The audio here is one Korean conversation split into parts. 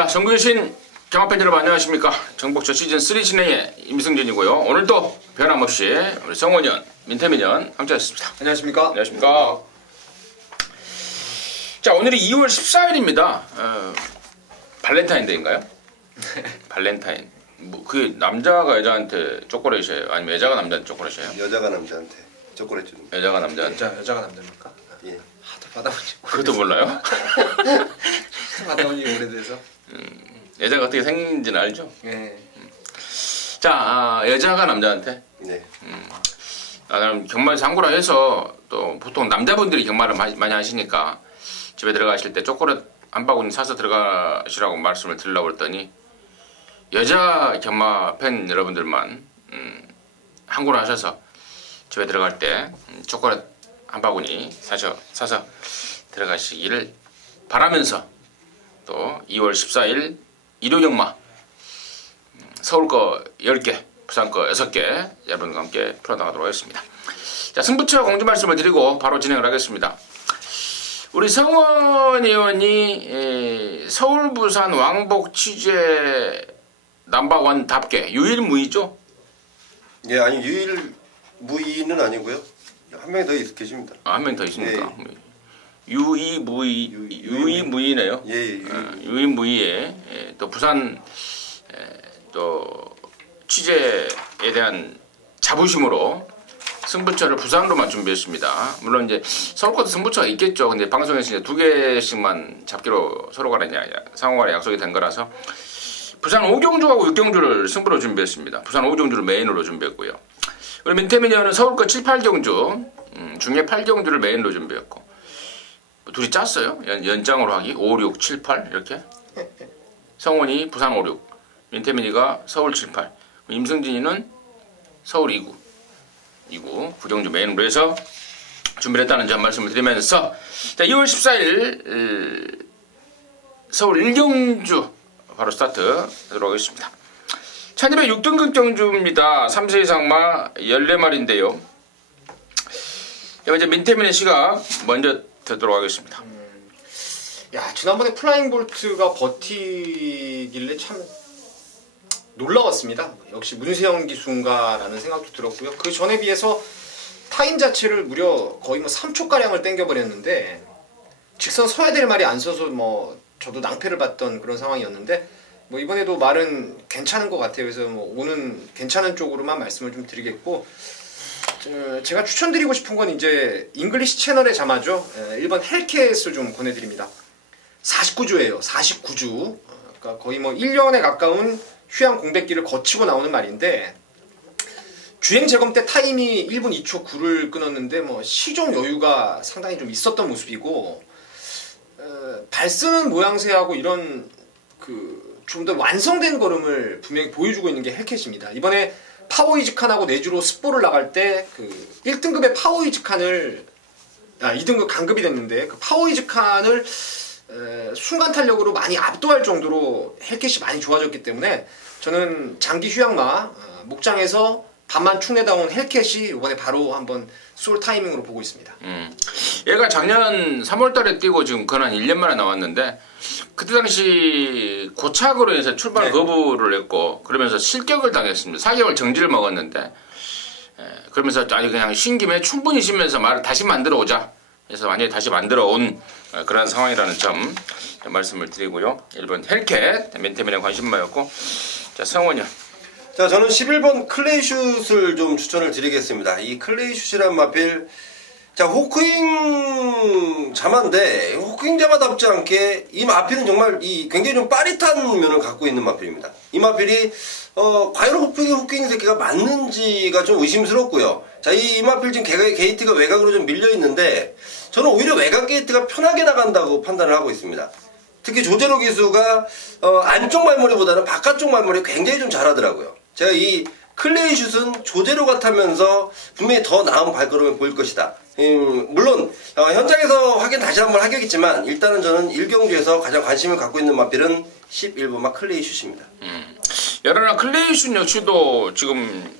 자, 정규신 경합팬 여러분 안녕하십니까. 정복초 시즌3 진행의 임승진이고요. 오늘도 변함없이 우리 성원현, 민태민현 함께하셨습니다. 안녕하십니까. 안녕하십니까. 자, 오늘이 2월 14일입니다. 발렌타인데이인가요? 발렌타인. 뭐, 그게 남자가 여자한테 초콜릿이에요? 아니면 여자가 남자한테 초콜릿이에요? 여자가 남자한테 초콜릿 주는 거. 여자가 남자한테. 여자가 남자입니까? 예. 하도 받아보지. 그것도 몰라요? 받아본 지 오래돼서. 여자가 어떻게 생긴지는 알죠? 예. 자, 여자가 남자한테. 네. 나는 경마에서 한구라 해서 또 보통 남자분들이 경마를 많이 하시니까 집에 들어가실 때 초콜릿 한 바구니 사서 들어가시라고 말씀을 드리려고 했더니 여자 경마 팬 여러분들만 한구라 하셔서 집에 들어갈 때 초콜릿 한 바구니 사서 들어가시기를 바라면서 또 2월 14일 일요경마 서울 거 10개 부산 거 6개 여러분과 함께 풀어나가도록 하겠습니다. 자, 승부처 공지 말씀을 드리고 바로 진행을 하겠습니다. 우리 성원 의원이 서울 부산 왕복 취재 넘버원답게 유일무이죠? 예, 아니 유일무이는 아니고요. 한 명이 더 계십니다. 아, 한 명 더 있습니까? 예. 유이무이네요. 예, 유이무이에 또 부산 또 취재에 대한 자부심으로 승부처를 부산으로만 준비했습니다. 물론 이제 서울 것도 승부처가 있겠죠. 근데 방송에서 이제 2개씩만 잡기로 서로 간에 상호간에 약속이 된 거라서 부산 5경주하고 6경주를 승부로 준비했습니다. 부산 5경주를 메인으로 준비했고요. 우리 민태민이 형은 서울 거 7, 8경주 중에 8경주를 메인으로 준비했고 둘이 짰어요. 연장으로 하기 5, 6, 7, 8 이렇게. 성원이 부산 5, 6, 민태민이가 서울 7, 8, 임승진이는 서울 2구 9경주 메인으로 해서 준비를 했다는 점 말씀을 드리면서 자, 2월 14일 서울 1경주 바로 스타트 하도록 하겠습니다. 1206등급 경주입니다. 3세 이상마 14마리인데요. 이제 민태민의 시각 먼저 듣도록 하겠습니다. 야, 지난번에 플라잉 볼트가 버티길래 참 놀라웠습니다. 역시 문세영 기수인가라는 생각도 들었고요. 그 전에 비해서 타임 자체를 무려 거의 3초가량을 땡겨버렸는데 직선 서야 될 말이 안 서서 저도 낭패를 봤던 그런 상황이었는데 이번에도 말은 괜찮은 것 같아요. 그래서 오는 괜찮은 쪽으로만 말씀을 좀 드리겠고 제가 추천드리고 싶은 건 이제 잉글리시 채널의 자마죠. 1번 헬캣을 좀 권해드립니다. 49주예요. 49주. 그러니까 거의 1년에 가까운 휴양 공백기를 거치고 나오는 말인데 주행 재검 때 타임이 1분 2초 9를 끊었는데 시종 여유가 상당히 좀 있었던 모습이고 발쓰는 모양새하고 이런 좀 더 완성된 걸음을 분명히 보여주고 있는 게 헬캣입니다. 이번에 파워이즈칸하고 내주로 스포를 나갈 때 1등급의 파워이즈칸을 2등급 강급이 됐는데 그 파워이즈칸을 순간 탄력으로 많이 압도할 정도로 헬캣이 많이 좋아졌기 때문에 저는 장기 휴양마 목장에서 반만 축내다온 헬캣이 이번에 바로 한번 쏠 타이밍으로 보고 있습니다. 얘가 작년 3월달에 뛰고 지금 거의 한 1년 만에 나왔는데 그때 당시 고착으로 해서 출발 거부를 했고 그러면서 실격을 당했습니다. 4개월 정지를 먹었는데 그러면서 아니 그냥 쉰 김에 충분히 쉬면서 말을 다시 만들어 오자 해서 완전히 다시 만들어 온 그런 상황이라는 점 말씀을 드리고요. 1번 헬캣 맨테민에 관심마였고 자, 성원이요. 자, 저는 11번 클레이슛을 좀 추천을 드리겠습니다. 이 클레이슛이란 마필, 자, 호크잉 자마인데 호크잉 자마답지 않게 이 마필은 정말 굉장히 좀 빠릿한 면을 갖고 있는 마필입니다. 이 마필이 과연 호크잉 새끼가 맞는지가 좀 의심스럽고요. 자, 이 마필 지금 게이트가 외곽으로 좀 밀려 있는데 저는 오히려 외곽 게이트가 편하게 나간다고 판단을 하고 있습니다. 특히 조재로 기수가 안쪽 말머리보다는 바깥쪽 말머리 굉장히 좀 잘하더라고요. 제가 이 클레이슛은 조재로 같으면서 분명히 더 나은 발걸음을 보일 것이다. 물론 현장에서 확인 다시 한번 하겠지만 일단은 저는 1경주에서 가장 관심을 갖고 있는 마필은 11번마 클레이슛입니다. 여러나 클레이슛 역시도 지금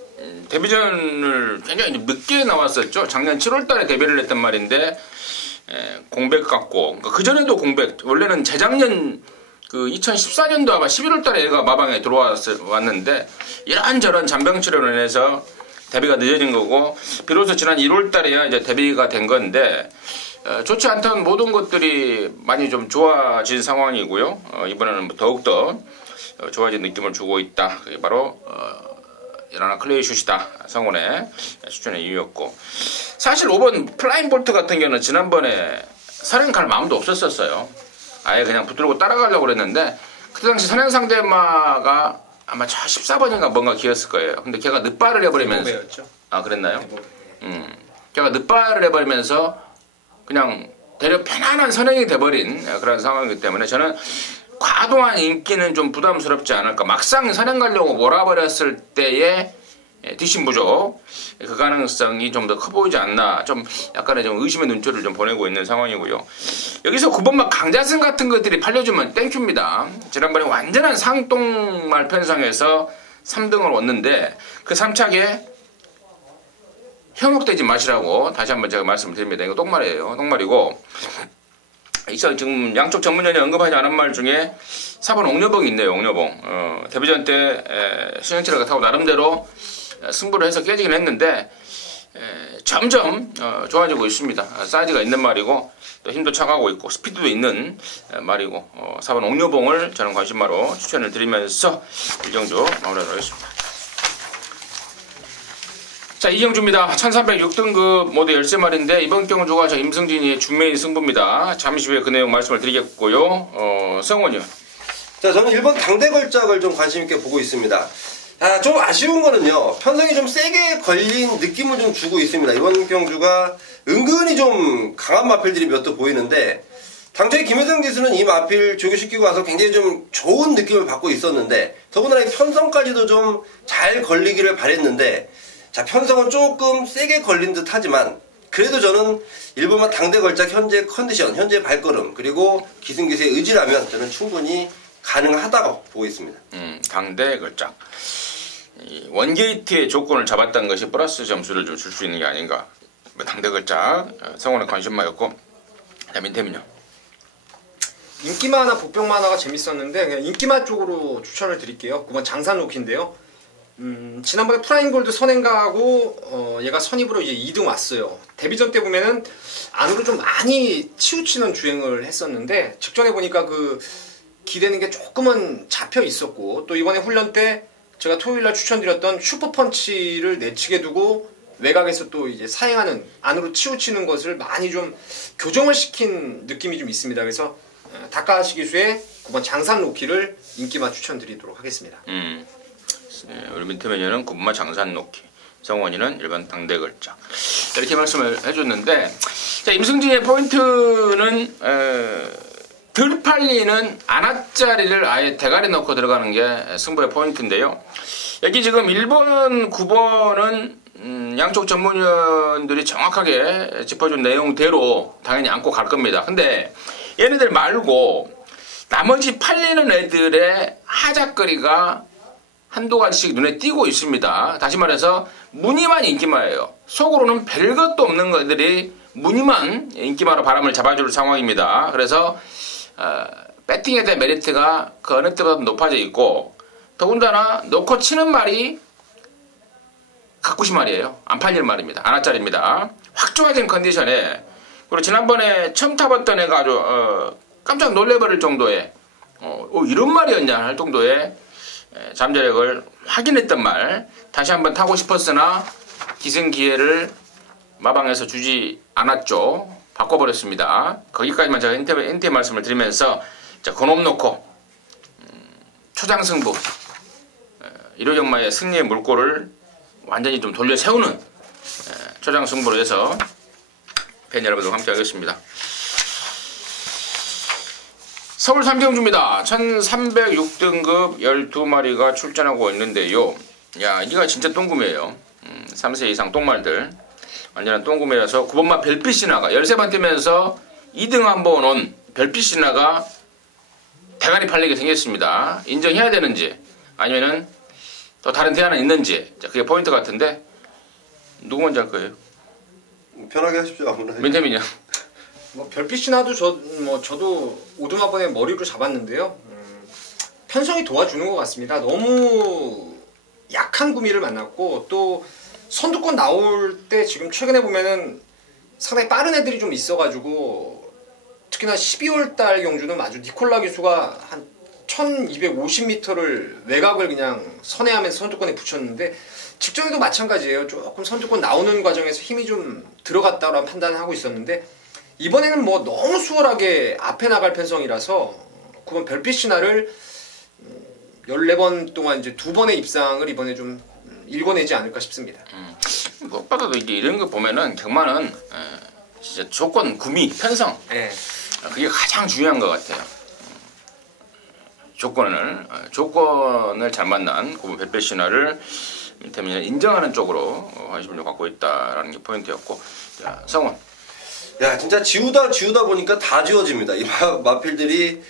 데뷔전을 굉장히 늦게 나왔었죠. 작년 7월달에 데뷔를 했단 말인데 공백 같고 그 전에도 공백 원래는 재작년 그 2014년도 아마 11월 달에 얘가 마방에 들어왔는데 이런저런 잔병치료로 인해서 데뷔가 늦어진 거고 비로소 지난 1월 달에야 이제 데뷔가 된 건데 좋지 않던 모든 것들이 많이 좀 좋아진 상황이고요. 이번에는 더욱더 좋아진 느낌을 주고 있다. 그게 바로 일어나 클레이 슛이다. 성원의 추천의 이유였고 사실 5번 플라잉 볼트 같은 경우는 지난번에 선행 갈 마음도 없었어요. 아예 그냥 붙들고 따라가려고 그랬는데 그때 당시 선행 상대마가 아마 14번인가 뭔가 기었을 거예요. 근데 걔가 늦발을 해버리면서 아 그랬나요? 걔가 늦발을 해버리면서 그냥 대략 편안한 선행이 돼버린 그런 상황이기 때문에 저는 과도한 인기는 좀 부담스럽지 않을까. 막상 선행 가려고 몰아버렸을 때의 뒷심 부족 그 가능성이 좀 더 커 보이지 않나. 좀 약간의 좀 의심의 눈초리를 좀 보내고 있는 상황이고요. 여기서 9번막 강자승 같은 것들이 팔려주면 땡큐입니다. 지난번에 완전한 상똥말 편성에서 3등을 얻는데 그 3착에 현혹되지 마시라고 다시 한번 제가 말씀을 드립니다. 이거 똥말이에요. 똥말이고 지금 양쪽 전문위원이 언급하지 않은 말 중에 4번 옥녀봉이 있네요. 옥녀봉. 데뷔전 때 신현철이가 타고 나름대로 승부를 해서 깨지긴 했는데 점점 좋아지고 있습니다. 사이즈가 있는 말이고 또 힘도 차가고 있고 스피드도 있는 말이고 4번 옥녀봉을 저는 관심마로 추천을 드리면서 일정주 마무리하도록 하겠습니다. 자, 이경주입니다. 1306등급 모두 13마리인데 이번 경주가 저 임승진이의 중매인 승부입니다. 잠시 후에 그 내용 말씀을 드리겠고요. 성원이요. 자, 저는 1번 당대 걸작을 좀 관심 있게 보고 있습니다. 좀 아쉬운 거는요. 편성이 좀 세게 걸린 느낌을 좀 주고 있습니다. 이번 경주가 은근히 좀 강한 마필들이 몇 도 보이는데 당초에 김효성 기수는 이 마필 조교시키고 와서 굉장히 좀 좋은 느낌을 받고 있었는데 더군다나 이 편성까지도 좀 잘 걸리기를 바랬는데 자, 편성은 조금 세게 걸린 듯 하지만 그래도 저는 일본만 당대 걸작 현재 컨디션, 현재 발걸음 그리고 기승기수의 의지라면 저는 충분히 가능하다고 보고 있습니다. 당대 걸작 원게이트의 조건을 잡았다는 것이 플러스 점수를 좀 줄 수 있는 게 아닌가. 당대 걸작 성원의 관심마였고 민태민요. 인기만화 복병만화가 재밌었는데 그냥 인기만 쪽으로 추천을 드릴게요. 9번 장산로키인데요. 지난번에 프라임골드 선행가하고 얘가 선입으로 이제 2등 왔어요. 데뷔전 때 보면은 안으로 좀 많이 치우치는 주행을 했었는데 직전에 보니까 그 기대는 게 조금은 잡혀 있었고 또 이번에 훈련 때 제가 토요일날 추천드렸던 슈퍼펀치를 내치게 두고 외곽에서 또 이제 사행하는 안으로 치우치는 것을 많이 좀 교정을 시킨 느낌이 좀 있습니다. 그래서 다카하시 기수의 9번 장산로키를 인기만 추천드리도록 하겠습니다. 우리 민태면이는 9번마 장산로키, 성원이는 일반 당대 걸작 이렇게 말씀을 해줬는데 자, 임승진의 포인트는 덜 팔리는 안압자리를 아예 대가리 넣고 들어가는 게 승부의 포인트인데요. 여기 지금 1번, 9번은 양쪽 전문위원들이 정확하게 짚어준 내용대로 당연히 안고 갈 겁니다. 근데 얘네들 말고 나머지 팔리는 애들의 하작거리가 한두 가지씩 눈에 띄고 있습니다. 다시 말해서 무늬만 인기마예요. 속으로는 별것도 없는 것들이 무늬만 인기마로 바람을 잡아줄 상황입니다. 그래서 배팅에 대한 메리트가 그 어느 때보다 높아져 있고 더군다나 놓고 치는 말이 가꾸시 말이에요. 안 팔릴 말입니다. 안압짜리입니다. 확 좋아진 컨디션에 그리고 지난번에 처음 타봤던 애가 아주 깜짝 놀래버릴 정도의 이런 말이었냐 할 정도의 잠재력을 확인했던 말 다시 한번 타고 싶었으나 기승 기회를 마방에서 주지 않았죠. 바꿔버렸습니다. 거기까지만 제가 NT 말씀을 드리면서 자, 그놈 놓고 초장승부 일호정마의 승리의 물꼬를 완전히 좀 돌려 세우는 초장승부로 해서 팬 여러분들과 함께 하겠습니다. 서울 삼경주입니다. 1306등급 12마리가 출전하고 있는데요. 야, 이가 진짜 똥구매예요. 3세 이상 똥말들. 완전한 똥구매라서 9번마 별빛 신화가 13번 뛰면서 2등 한번 온 별빛 신화가 대가리 팔리게 생겼습니다. 인정해야 되는지 아니면은 또 다른 대안은 있는지 자, 그게 포인트 같은데 누구 먼저 할 거예요? 편하게 하십시오. 아무나. 민태민이요. 뭐 별빛 신화도 저도 오두마번에 머리로 잡았는데요. 편성이 도와주는 것 같습니다. 너무 약한 구미를 만났고 또 선두권 나올 때 지금 최근에 보면은 상당히 빠른 애들이 좀 있어가지고 특히나 12월 달 경주는 아주 니콜라 기수가 한 1250m를 외곽을 그냥 선회하면서 선두권에 붙였는데 직전에도 마찬가지예요. 조금 선두권 나오는 과정에서 힘이 좀 들어갔다라는 판단을 하고 있었는데 이번에는 뭐 너무 수월하게 앞에 나갈 편성이라서 9번 별빛 신화를 14번 동안 이제 2번의 입상을 이번에 좀 읽어내지 않을까 싶습니다. 무엇보다도 이제 이런 거 보면은 경마는 진짜 조건, 구미, 편성 그게 가장 중요한 것 같아요. 조건을 잘 만난 9번 별빛 신화를 때문에 인정하는 쪽으로 관심을 좀 갖고 있다라는 게 포인트였고, 자, 성원. 야, 진짜 지우다 보니까 다 지워집니다. 이 마필들이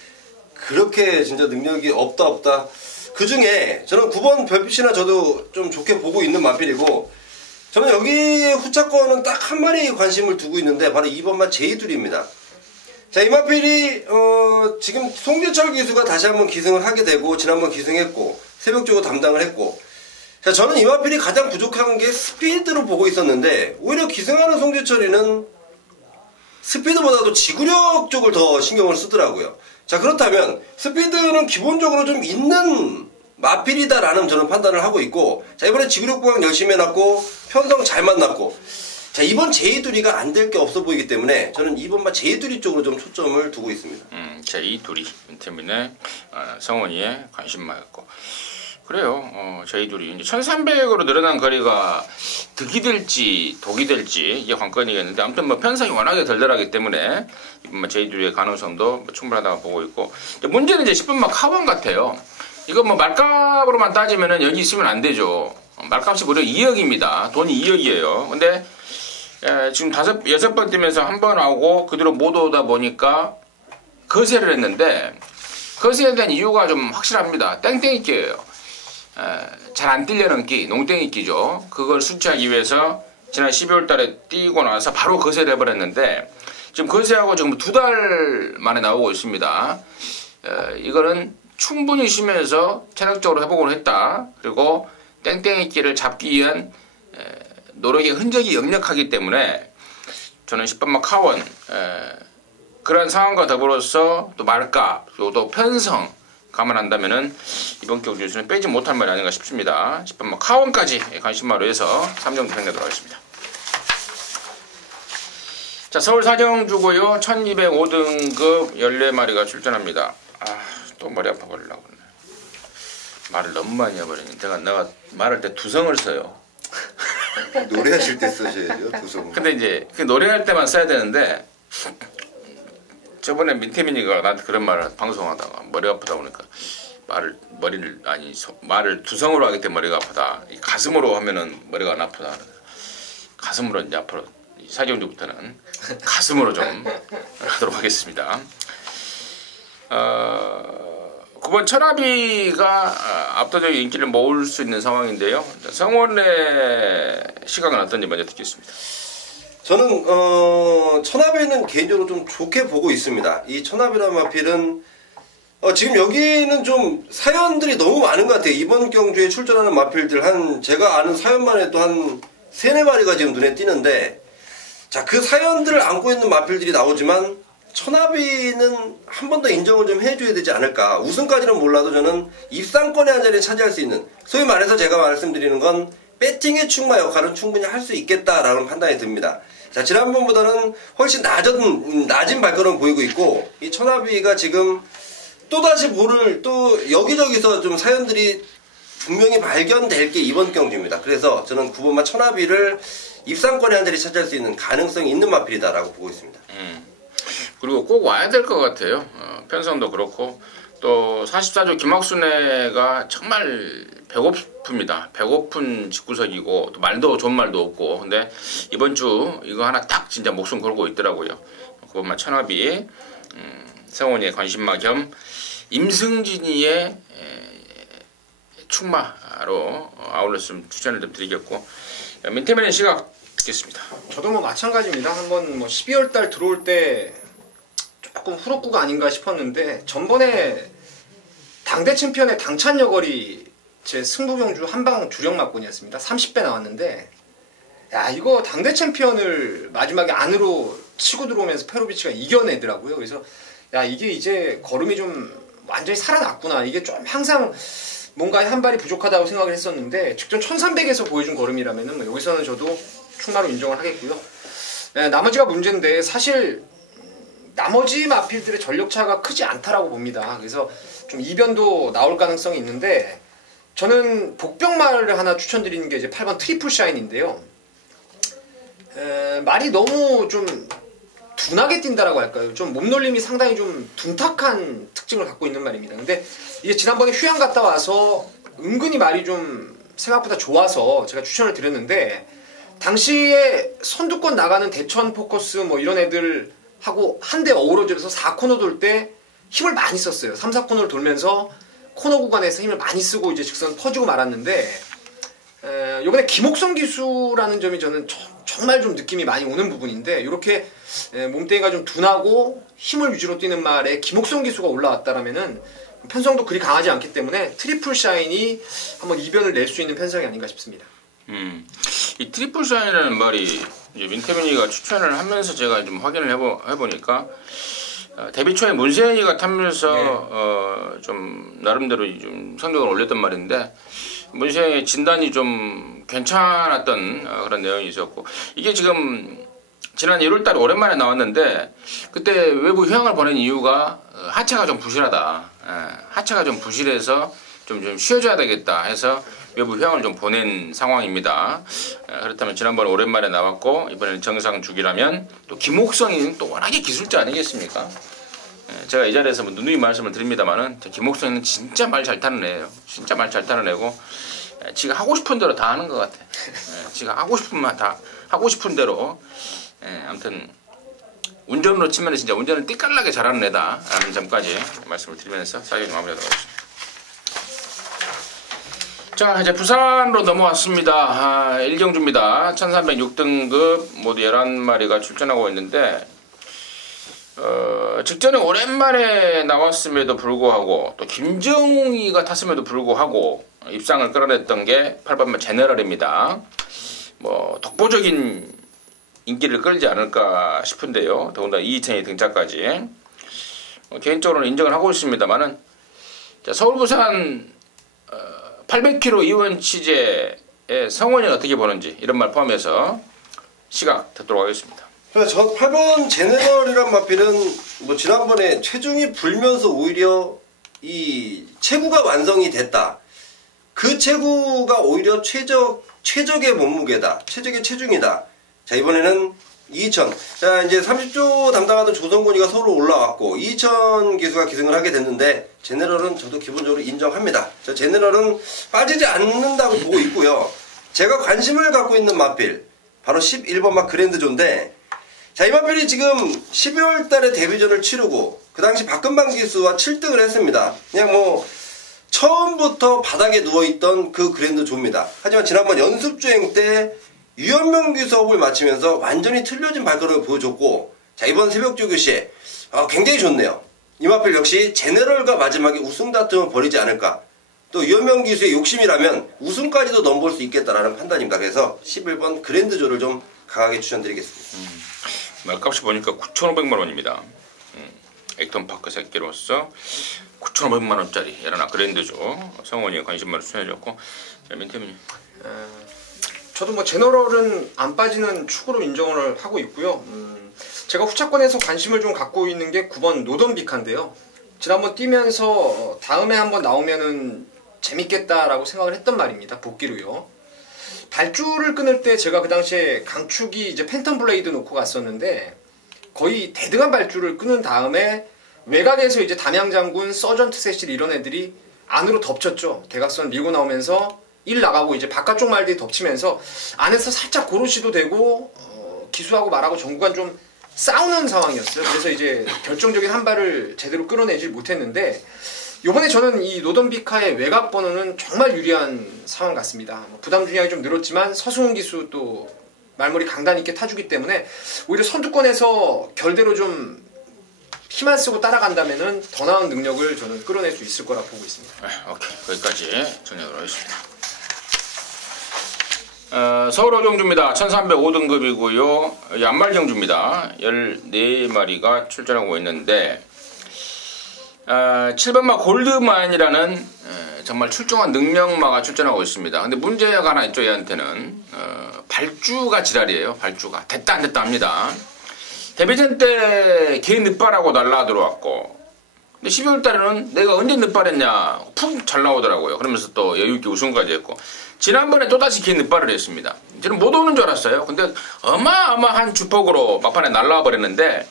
그렇게 진짜 능력이 없다. 그 중에 저는 9번 별빛이나 저도 좀 좋게 보고 있는 마필이고, 저는 여기 후차권은 딱 한 마리 관심을 두고 있는데 바로 2번마 제이둘입니다. 자, 이 마필이 지금 송재철 기수가 다시 한번 기승을 하게 되고 지난번 기승했고 새벽적으로 담당을 했고, 자, 저는 이 마필이 가장 부족한 게 스피드로 보고 있었는데 오히려 기승하는 송재철이는 스피드보다도 지구력 쪽을 더 신경을 쓰더라고요. 자, 그렇다면 스피드는 기본적으로 좀 있는 마필이다라는 저는 판단을 하고 있고, 자, 이번에 지구력 부각 열심히 해놨고 편성 잘 만났고, 자, 이번 제이두리가 안 될 게 없어 보이기 때문에 저는 이번만 제이두리 쪽으로 좀 초점을 두고 있습니다. 제이두리 때문에 성원이에 관심 많았고, 그래요. 제이두리 이제 1300으로 늘어난 거리가 득이 될지 독이 될지 이게 관건이겠는데, 아무튼 뭐 편성이 워낙에 덜덜하기 때문에 이번 제이두리의 가능성도 충분하다고 보고 있고, 문제는 이제 10번마 카원 같아요. 이거 뭐 말값으로만 따지면은 여기 있으면 안 되죠. 말값이 무려 2억입니다. 돈이 2억이에요. 근데 지금 6번 뛰면서 한 번 나오고 그 뒤로 못 오다 보니까 거세를 했는데, 거세에 대한 이유가 좀 확실합니다. 땡땡이 끼예요. 잘 안 뛰려는 끼, 농땡이 끼죠. 그걸 수치하기 위해서 지난 12월 달에 뛰고 나서 바로 거세를 해버렸는데, 지금 거세하고 지금 2달 만에 나오고 있습니다. 이거는 충분히 쉬면서 체력적으로 회복을 했다. 그리고 땡땡이 끼를 잡기 위한 노력의 흔적이 역력하기 때문에 저는 10번마 카원 그런 상황과 더불어서 또 말값, 또 편성 감안한다면은 이번 경주에서는 빼지 못할 말이 아닌가 싶습니다. 10번마 카원까지 관심마로 해서 3종 평가하도록 하겠습니다. 자, 서울 사경주고요. 1205등급 14마리가 출전합니다. 또 머리 아파 버리려고 그러네. 말을 너무 많이 해버리니 내가 말할 때 두성을 써요. 노래하실 때 쓰셔야죠, 두성. 근데 이제 노래할 때만 써야 되는데, 저번에 민태민이가 나한테 그런 말을 방송하다가 머리 아프다 보니까 말을 두성으로 하기 때문에 머리가 아프다. 가슴으로 하면은 머리가 안 아프다. 가슴으로 이제 앞으로 사경주부터는 가슴으로 좀 하도록 하겠습니다. 9번 천하비가 압도적인 인기를 모을 수 있는 상황인데요. 성원의 시각은 어떤지 먼저 듣겠습니다. 저는 천하비는 개인적으로 좀 좋게 보고 있습니다. 이 천하비라는 마필은 지금 여기는 좀 사연들이 너무 많은 것 같아요. 이번 경주에 출전하는 마필들 제가 아는 사연만 해도 한 3-4마리가 지금 눈에 띄는데, 자, 그 사연들을 안고 있는 마필들이 나오지만 천하비는 한 번 더 인정을 좀 해줘야 되지 않을까. 우승까지는 몰라도 저는 입상권의 한 자리를 차지할 수 있는, 소위 말해서 제가 말씀드리는 건 배팅의 충마 역할은 충분히 할 수 있겠다라는 판단이 듭니다. 자, 지난번보다는 훨씬 낮은 발걸음을 보이고 있고, 이 천하비가 지금 또다시 또 여기저기서 좀 사연들이 분명히 발견될 게 이번 경주입니다. 그래서 저는 9번마 천하비를 입상권의 한 자리 차지할 수 있는 가능성이 있는 마필이다라고 보고 있습니다. 그리고 꼭 와야 될 것 같아요. 편성도 그렇고, 또 44조 김학순애가 정말 배고픕니다. 배고픈 집구석이고, 또 말도 좋은 말도 없고, 근데 이번 주 이거 하나 딱 진짜 목숨 걸고 있더라고요. 그것만 천하비, 성원이의 관심마 겸 임승진이의 충마로 아울렀으면 추천을 좀 드리겠고, 민태민의 시각 듣겠습니다. 저도 뭐 마찬가지입니다. 한번 뭐 12월 달 들어올 때 조금 후루꾸가 아닌가 싶었는데, 전번에 당대 챔피언의 당찬여걸이 제 승부경주 한방 주력 막곤이었습니다. 30배 나왔는데 야 이거 당대 챔피언을 마지막에 안으로 치고 들어오면서 페로비치가 이겨내더라고요. 그래서 야 이게 이제 걸음이 좀 완전히 살아났구나. 이게 좀 항상 뭔가 한 발이 부족하다고 생각을 했었는데 직전 1300에서 보여준 걸음이라면은 뭐 여기서는 저도 충마로 인정을 하겠고요. 나머지가 문제인데 사실 나머지 마필들의 전력차가 크지 않다라고 봅니다. 그래서 좀 이변도 나올 가능성이 있는데 저는 복병말을 하나 추천드리는 게 이제 8번 트리플 샤인인데요. 말이 너무 좀 둔하게 뛴다라고 할까요? 좀 몸놀림이 상당히 좀 둔탁한 특징을 갖고 있는 말입니다. 근데 이게 지난번에 휴양 갔다 와서 은근히 말이 좀 생각보다 좋아서 제가 추천을 드렸는데 당시에 선두권 나가는 대천 포커스 뭐 이런 애들하고 한대 어우러져서 4코너 돌 때 힘을 많이 썼어요. 3, 4코너를 돌면서 코너 구간에서 힘을 많이 쓰고 이제 직선 퍼지고 말았는데 요번에 김옥성 기수라는 점이 저는 정말 좀 느낌이 많이 오는 부분인데 이렇게 몸뚱이가 좀 둔하고 힘을 위주로 뛰는 말에 김옥성 기수가 올라왔다라면은 편성도 그리 강하지 않기 때문에 트리플 샤인이 한번 이변을 낼 수 있는 편성이 아닌가 싶습니다. 이 트리플 샤인이라는 말이 이제 민태민이가 추천을 하면서 제가 좀 확인을 해보니까 데뷔 초에 문세현이가 타면서 좀 나름대로 좀 성적을 올렸던 말인데 문세현의 진단이 좀 괜찮았던 그런 내용이 있었고 이게 지금 지난 1월달에 오랜만에 나왔는데 그때 외부 휴양을 보낸 이유가 하체가 좀 부실하다. 하체가 좀 부실해서 좀 쉬어줘야 되겠다 해서 외부 휴양을 좀 보낸 상황입니다. 그렇다면 지난번에 오랜만에 나왔고 이번에는 정상 주기라면 또 김옥성이는 또 워낙에 기술자 아니겠습니까? 제가 이 자리에서 뭐 누누이 말씀을 드립니다만은 김옥성이는 진짜 말 잘 타는 애예요. 진짜 말 잘 타는 애고 지가 하고 싶은 대로 다 하는 것 같아. 지가 하고 싶으면 다 하고 싶은 대로. 아무튼 운전으로 치면 진짜 운전을 띠깔나게 잘하는 애다 라는 점까지 말씀을 드리면서 사연 마무리하도록 하겠습니다. 자 이제 부산으로 넘어왔습니다. 1경주입니다. 1306등급 모두 11마리가 출전하고 있는데 직전에 오랜만에 나왔음에도 불구하고 또 김정웅이가 탔음에도 불구하고 입상을 끌어냈던 게 8번마 제너럴입니다. 뭐 독보적인 인기를 끌지 않을까 싶은데요. 더군다나 이희찬이 등장까지 개인적으로는 인정을 하고 있습니다만은 서울 부산 800km 이원 취재의 성원이 어떻게 보는지 이런 말 포함해서 시각 듣도록 하겠습니다. 저 8번 제네럴이란 마필은 뭐 지난번에 체중이 불면서 오히려 이 체구가 완성이 됐다. 그 체구가 오히려 최적의 몸무게다. 최적의 체중이다. 자 이번에는 이희천. 자 이제 30조 담당하던 조성곤이가 서로 올라왔고 이희천 기수가 기승을 하게 됐는데 제네럴은 저도 기본적으로 인정합니다. 저 제네럴은 빠지지 않는다고 보고 있고요. 제가 관심을 갖고 있는 마필 바로 11번마 그랜드조인데 자 이 마필이 지금 12월 달에 데뷔전을 치르고 그 당시 박근방 기수와 7등을 했습니다. 그냥 뭐 처음부터 바닥에 누워있던 그 그랜드조입니다. 하지만 지난번 연습주행 때 유현명 기수 호흡을 맞추면서 완전히 틀려진 발걸음을 보여줬고 자 이번 새벽조 교시에 굉장히 좋네요. 이 마필 역시 제네럴과 마지막에 우승 다툼을 벌이지 않을까. 또 유현명 기수의 욕심이라면 우승까지도 넘볼 수 있겠다라는 판단입니다. 그래서 11번 그랜드조를 좀 강하게 추천드리겠습니다. 말값이 보니까 9,500만 원입니다. 액턴파크 새끼로서 9,500만 원짜리 에라나 그랜드조 성원이 관심만을 추천해줬고 민태민이 저도 뭐 제너럴은 안 빠지는 축으로 인정을 하고 있고요. 제가 후차권에서 관심을 좀 갖고 있는 게 9번 노던비카인데요. 지난번 뛰면서 다음에 한번 나오면은 재밌겠다라고 생각을 했던 말입니다. 복귀로요. 발주를 끊을 때 제가 그 당시에 강축이 이제 팬텀 블레이드 놓고 갔었는데 거의 대등한 발주를 끊은 다음에 외곽에서 이제 담양장군, 서전트 세실 이런 애들이 안으로 덮쳤죠. 대각선 밀고 나오면서 1 나가고 이제 바깥쪽 말들이 덮치면서 안에서 살짝 고로시도 되고 기수하고 말하고 정구간 좀 싸우는 상황이었어요. 그래서 이제 결정적인 한 발을 제대로 끌어내지 못했는데 요번에 저는 이 노던비카의 외곽 번호는 정말 유리한 상황 같습니다. 부담 중량이 좀 늘었지만 서승훈 기수 또 말머리 강단 있게 타주기 때문에 오히려 선두권에서 결대로 좀 힘 안 쓰고 따라간다면은 더 나은 능력을 저는 끌어낼 수 있을 거라 보고 있습니다. 오케이. 거기까지 정리하도록 하겠습니다. 서울어종주입니다. 1305등급이고요. 양말경주입니다. 14마리가 출전하고 있는데 7번마 골드마인이라는 정말 출중한 능력마가 출전하고 있습니다. 근데 문제가 하나 있죠. 얘한테는 발주가 지랄이에요. 발주가 됐다 안 됐다 합니다. 데뷔전 때 개 늦바라고 날라 들어왔고, 근데 12월 달에는 내가 언제 늦바랬냐 푹 잘 나오더라고요. 그러면서 또 여유있게 우승까지 했고, 지난번에 또다시 개 늦바를 했습니다. 저는 못 오는 줄 알았어요. 근데 어마어마한 주폭으로 막판에 날라와 버렸는데,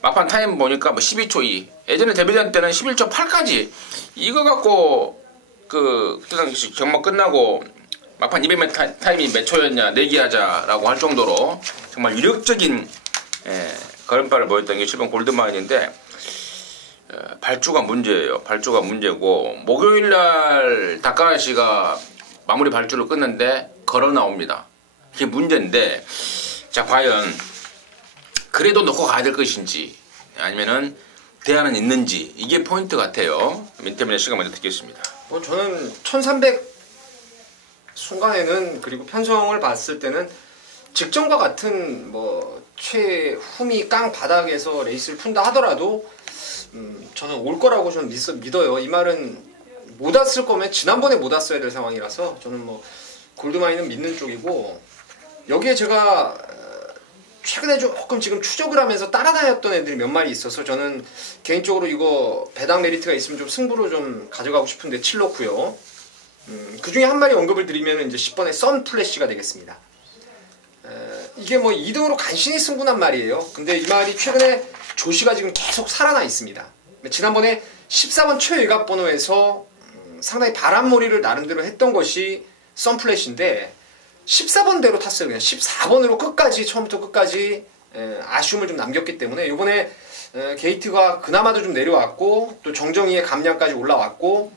막판 타임 보니까 뭐 12초 2, 예전에 데뷔전 때는 11초 8까지 이거 갖고 그때 당시 경마 끝나고 막판 200m 타임이 몇 초였냐 내기하자라고 할 정도로 정말 위력적인 걸음발을 보였던 게 7번 골드마인인데, 발주가 문제예요. 발주가 문제고, 목요일날 다카시가 마무리 발주를 끊는데 걸어 나옵니다. 그게 문제인데, 자 과연 그래도 넣고 가야 될 것인지 아니면은 대안은 있는지, 이게 포인트 같아요. 민태민의 시간 먼저 듣겠습니다. 저는 1300 순간에는, 그리고 편성을 봤을 때는 직전과 같은 뭐 최후미 깡 바닥에서 레이스를 푼다 하더라도 저는 올 거라고 저는 믿어요. 이 말은 못 왔을 거면 지난번에 못 왔어야 될 상황이라서 저는 뭐 골드마인은 믿는 쪽이고, 여기에 제가 최근에 조금 지금 추적을 하면서 따라다녔던 애들이 몇 마리 있어서 저는 개인적으로 이거 배당 메리트가 있으면 좀 승부로 좀 가져가고 싶은데 7넣고요. 그 중에 한 마리 언급을 드리면 이제 10번의 썬플래시가 되겠습니다. 이게 뭐 2등으로 간신히 승부난 말이에요. 근데 이 말이 최근에 조시가 지금 계속 살아나 있습니다. 지난번에 14번 최외곽 번호에서 상당히 바람몰이를 나름대로 했던 것이 썬플래시인데 14번대로 탔어요. 그냥 14번으로 끝까지, 처음부터 끝까지 아쉬움을 좀 남겼기 때문에 이번에 게이트가 그나마도 좀 내려왔고, 또 정정희의 감량까지 올라왔고,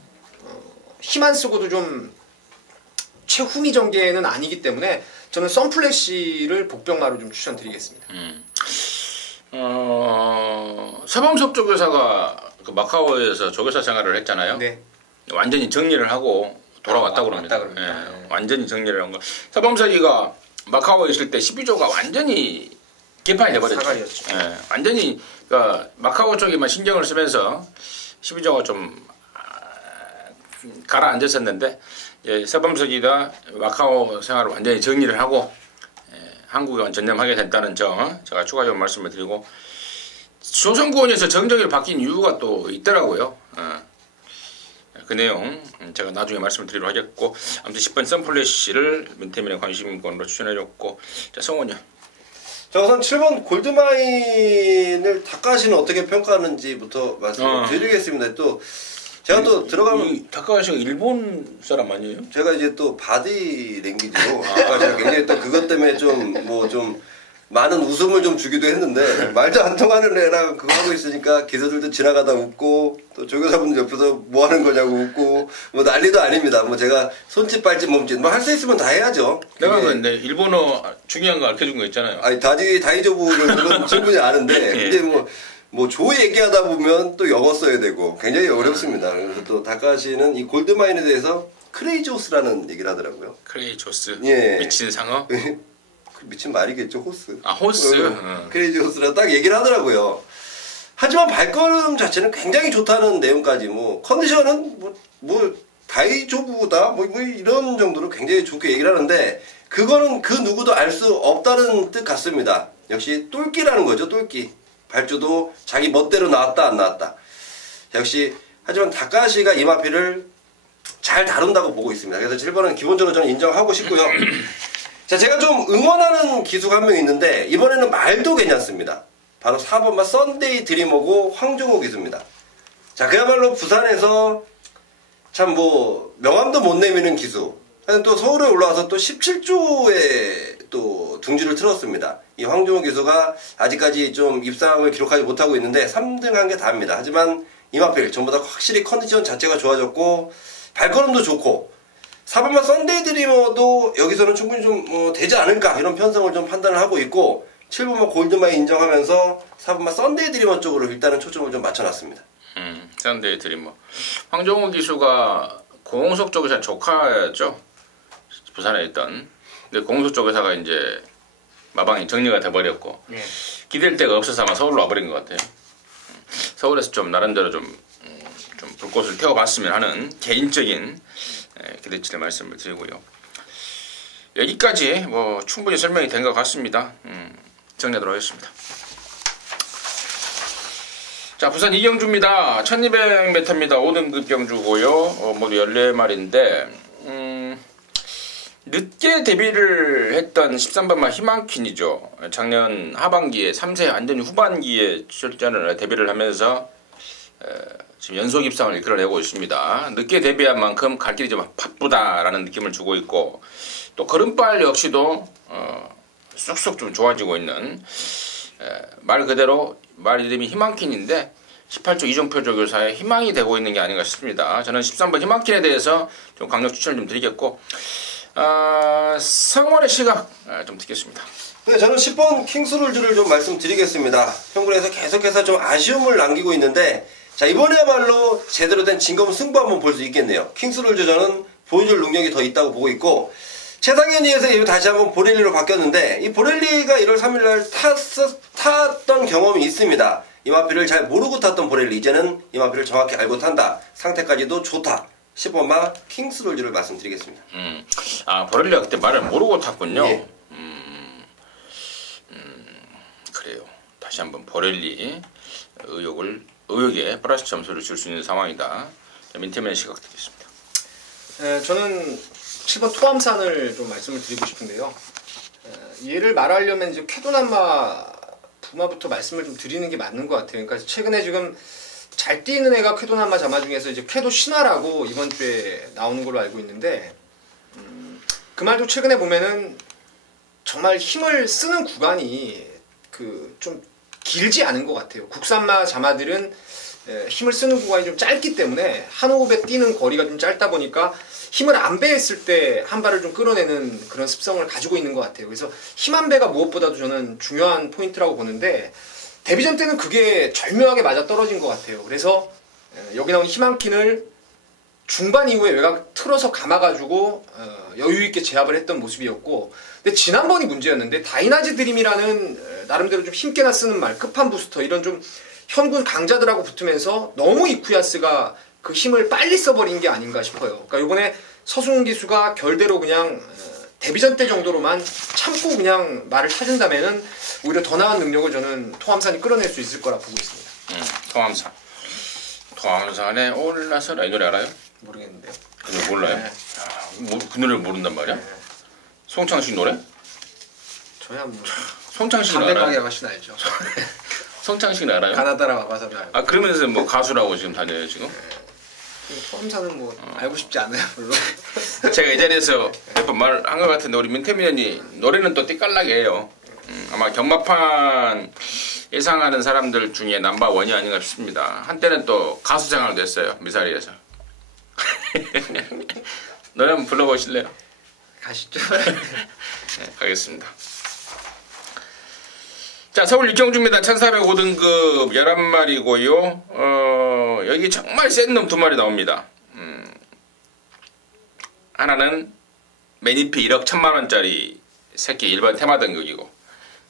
힘 안 쓰고도 좀 최후미 전개는 아니기 때문에 저는 썬플래시를 복병마로 좀 추천드리겠습니다. 서범석 조교사가 그 마카오에서 조교사 생활을 했잖아요. 네. 완전히 정리를 하고 돌아왔다고 그럽니다. 네. 완전히 정리를 한 거. 서범석이가 마카오에 있을 때 12조가 완전히 개판이 돼버렸죠. 사갈이었죠. 네. 완전히 그러니까 마카오 쪽에만 신경을 쓰면서 12조가 좀 가라앉았었는데, 서범석이가 마카오 생활을 완전히 정리를 하고 한국에 전념하게 됐다는 점 제가 추가적으로 말씀을 드리고, 조선구원에서 정정이 바뀐 이유가 또 있더라고요. 그 내용 제가 나중에 말씀을 드리도록 하겠고, 아무튼 10번 썬플래시를 민태민의 관심권으로 추천해줬고, 자 성원이요. 자, 우선 7번 골드마인을 다카시는 어떻게 평가하는지부터 말씀을 드리겠습니다. 또 제가 또 들어가면 다카시가 일본 사람 아니에요? 제가 이제 또 바디 랭귀지로 다카시가 굉장히 또 그것 때문에 좀 많은 웃음을 좀 주기도 했는데, 말도 안 통하는 애랑 그거 하고 있으니까 기사들도 지나가다 웃고, 또 조교사분들 옆에서 뭐 하는 거냐고 웃고, 뭐 난리도 아닙니다. 뭐 제가 손짓 발짓 몸짓 뭐 할 수 있으면 다 해야죠. 내가 근데 일본어 중요한 거 알려준 거 있잖아요. 아니 다이저부는 충분히 아는데, 근데 뭐 조 얘기하다 보면 또 영어 써야 되고 굉장히 어렵습니다. 그래서 또 다카시는 이 골드마인에 대해서 크레이조스라는 얘기를 하더라고요. 크레이조스. 예. 미친 상어? 미친 말이겠죠, 호스. 아, 호스. 크레이지 호스라 딱 얘기를 하더라고요. 하지만 발걸음 자체는 굉장히 좋다는 내용까지, 뭐 컨디션은 뭐 다이조부다 뭐 이런 정도로 굉장히 좋게 얘기를 하는데, 그거는 그 누구도 알 수 없다는 뜻 같습니다. 역시 똘끼라는 거죠, 똘끼. 발주도 자기 멋대로 나왔다 안 나왔다. 역시 하지만 다카시가 이 마피를 잘 다룬다고 보고 있습니다. 그래서 7번은 기본적으로 저는 인정하고 싶고요. 자, 제가 좀 응원하는 기수가 한 명 있는데 이번에는 말도 괜찮습니다. 바로 4번마 썬데이 드리머고 황종호 기수입니다. 자, 그야말로 부산에서 참 뭐 명함도 못 내미는 기수. 또 서울에 올라와서 또 17조에 또 둥지를 틀었습니다. 이 황종호 기수가 아직까지 좀 입상을 기록하지 못하고 있는데 3등 한 게 다입니다. 하지만 이마필 전보다 확실히 컨디션 자체가 좋아졌고 발걸음도 좋고 4번마 썬데이 드리머도 여기서는 충분히 좀 되지 않을까 이런 편성을 좀 판단을 하고 있고, 7번마 골드마이 인정하면서 4번마 썬데이 드리머 쪽으로 일단은 초점을 좀 맞춰놨습니다. 썬데이 드리머. 황정우 기수가 공홍석 쪽 회사 조카였죠. 부산에 있던. 근데 공홍석 쪽 회사가 이제 마방이 정리가 돼버렸고 예. 기댈 데가 없어서 아마 서울로 와버린 것 같아요. 서울에서 좀 나름대로 좀 불꽃을 태워봤으면 하는 개인적인 기대치를 말씀을 드리고요. 여기까지 뭐 충분히 설명이 된 것 같습니다. 정리하도록 하겠습니다. 자, 부산 이경주입니다. 1200m입니다. 5등급 경주고요. 모두 14마리인데 늦게 데뷔를 했던 13번마 희망퀸이죠. 작년 하반기에 3세 완전히 후반기에 출전을 데뷔를 하면서 지금 연속 입상을 이끌어내고 있습니다. 늦게 데뷔한 만큼 갈 길이 좀 바쁘다라는 느낌을 주고 있고 또 걸음발 역시도 쑥쑥 좀 좋아지고 있는 말 그대로 말 이름이 희망퀸인데 18조 이종표 조교사의 희망이 되고 있는 게 아닌가 싶습니다. 저는 13번 희망퀸에 대해서 좀 강력 추천을 좀 드리겠고 성원의 시각 좀 듣겠습니다. 네, 저는 10번 킹스룰즈를 좀 말씀드리겠습니다. 평군에서 계속해서 좀 아쉬움을 남기고 있는데 자 이번에야말로 제대로 된 진검 승부 한번 볼 수 있겠네요. 킹스룰즈 저는 보여줄 능력이 더 있다고 보고 있고 최상현이에서 다시 한번 보렐리로 바뀌었는데 이 보렐리가 1월 3일날 탔던 경험이 있습니다. 이마피를 잘 모르고 탔던 보렐리 이제는 이마피를 정확히 알고 탄다. 상태까지도 좋다. 10번마 킹스롤즈를 말씀드리겠습니다. 보렐리가 그때 말을 모르고 탔군요. 예. 그래요. 다시 한번 보렐리 의혹에 플러스 점수를 줄 수 있는 상황이다. 민태맨 시각 듣겠습니다. 저는 7번 토암산을 좀 말씀을 드리고 싶은데요. 얘를 말하려면 이제 쾌도남마 부마부터 말씀을 좀 드리는 게 맞는 것 같아요. 그러니까 최근에 지금 잘 뛰는 애가 쾌도남마 자마 중에서 이제 쾌도 신화라고 이번 주에 나오는 걸로 알고 있는데 그 말도 최근에 보면은 정말 힘을 쓰는 구간이 좀 길지 않은 것 같아요. 국산마 자마들은 힘을 쓰는 구간이 좀 짧기 때문에 한 호흡에 뛰는 거리가 좀 짧다 보니까 힘을 안 배했을 때 한 발을 좀 끌어내는 그런 습성을 가지고 있는 것 같아요. 그래서 힘 안 배가 무엇보다도 저는 중요한 포인트라고 보는데 데뷔전 때는 그게 절묘하게 맞아 떨어진 것 같아요. 그래서 여기 나온 희망킨을 중반 이후에 외곽 틀어서 감아가지고 여유있게 제압을 했던 모습이었고 근데 지난번이 문제였는데 다이나지 드림이라는 나름대로 좀 힘께나 쓰는 말 끝판 부스터 이런 좀 현군 강자들하고 붙으면서 너무 이쿠야스가 그 힘을 빨리 써버린 게 아닌가 싶어요. 그러니까 이번에 서승훈 기수가 결대로 그냥 데뷔전 때 정도로만 참고 그냥 말을 찾은다면은 오히려 더 나은 능력을 저는 토암산이 끌어낼 수 있을 거라 보고 있습니다. 토암산에 올라서라 이 노래 알아요? 모르겠는데요. 그 노래 몰라요? 네. 그 노래를 모른단 말이야? 네. 송창식 노래? 저야 뭐 송창식 담배 알아요? 가게 아가씨는 알죠. 송창식 알아요? 가나다라 와바사비 알고. 그러면서 뭐 가수라고 지금 다녀요 지금? 토암산은 뭐 알고 싶지 않아요 별로. 제가 이 자리에서 몇 번 말한 것 같은데 우리 민태민 형이 노래는 또 띠깔나게 해요. 아마 경마판 예상하는 사람들 중에 넘버원이 아닌가 싶습니다. 한때는 또 가수 생활도 했어요. 미사리에서. 노래 한번 불러보실래요? 가시죠. 네, 가겠습니다. 자, 서울 육경주입니다. 1405등급 11마리고요. 여기 정말 센 놈 2마리 나옵니다. 하나는 매니피 1억 1000만원짜리 새끼 일반 테마 등급이고